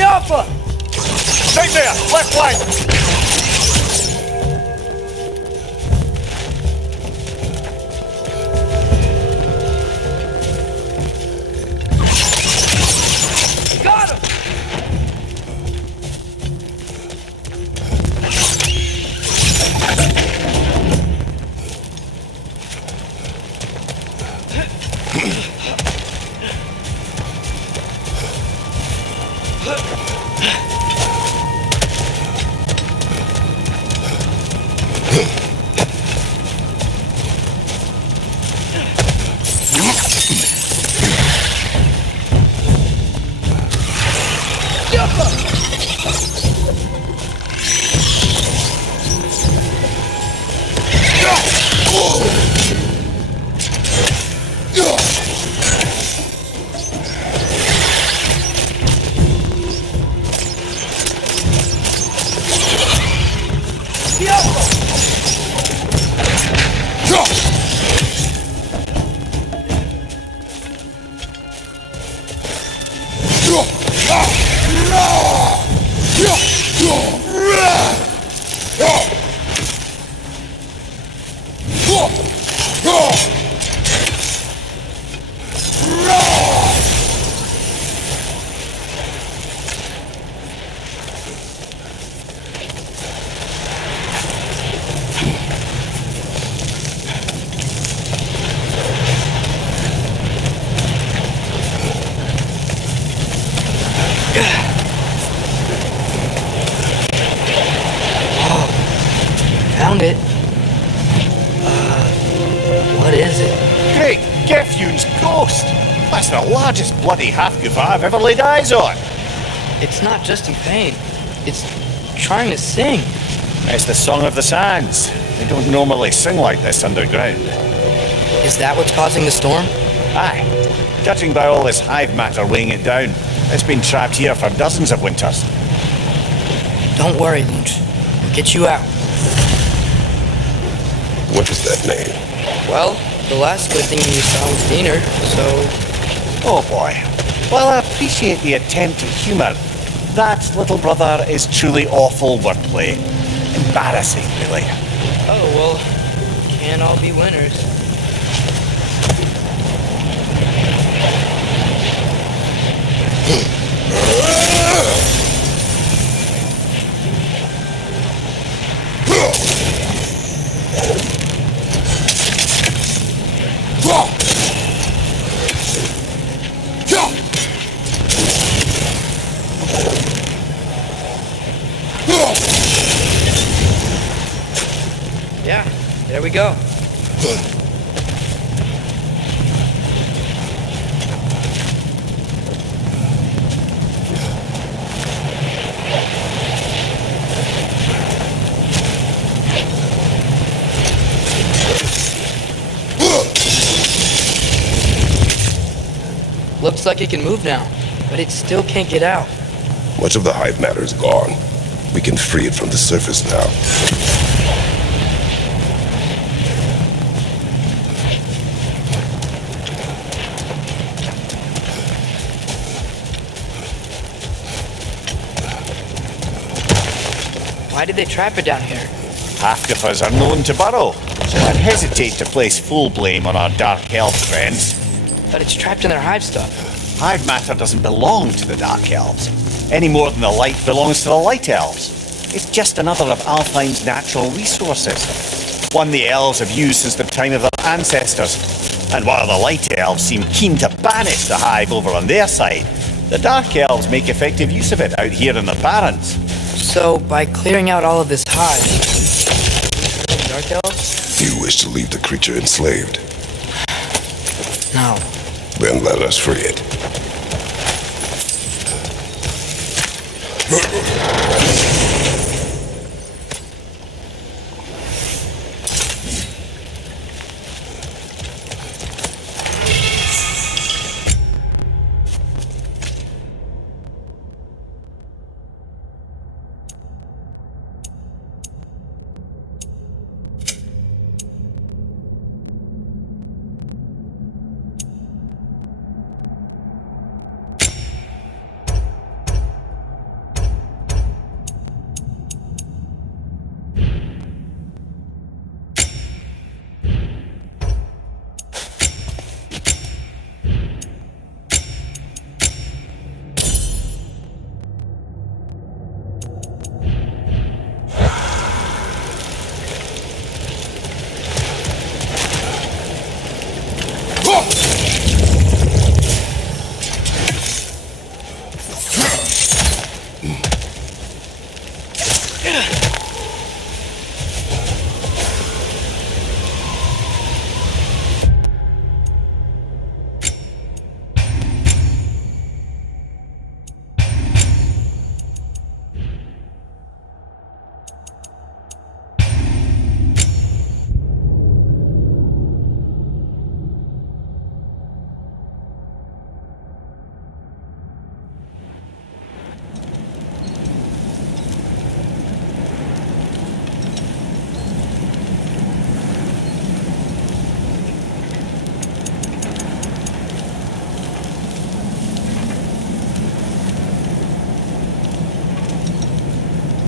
Alpha! Stay there! Left flank! Got him! King's ghost. That's the largest bloody half-goof I've ever laid eyes on. It's not just in pain. It's trying to sing. It's the Song of the Sands. They don't normally sing like this underground. Is that what's causing the storm? Aye. Judging by all this hive matter weighing it down, it's been trapped here for dozens of winters. Don't worry, Lunch. We'll get you out. What is that name? Well, the last good thing you saw was Diener, so... Oh boy. Well, I appreciate the attempt at humour. That, little brother, is truly awful wordplay. Embarrassing, really. Oh, well, can't all be winners. Yeah, there we go. Looks like it can move now, but it still can't get out. Much of the hive matter is gone. We can free it from the surface now. Why did they trap it down here? Half-goofers are known to burrow, so I'd hesitate to place full blame on our dark elf friends. But it's trapped in their hive stuff. Hive matter doesn't belong to the Dark Elves, any more than the light belongs to the Light Elves. It's just another of Alfine's natural resources, one the elves have used since the time of their ancestors. And while the Light Elves seem keen to banish the hive over on their side, the Dark Elves make effective use of it out here in the Barrens. So, by clearing out all of this hive, Dark Elves? You wish to leave the creature enslaved? No. Then let us free it.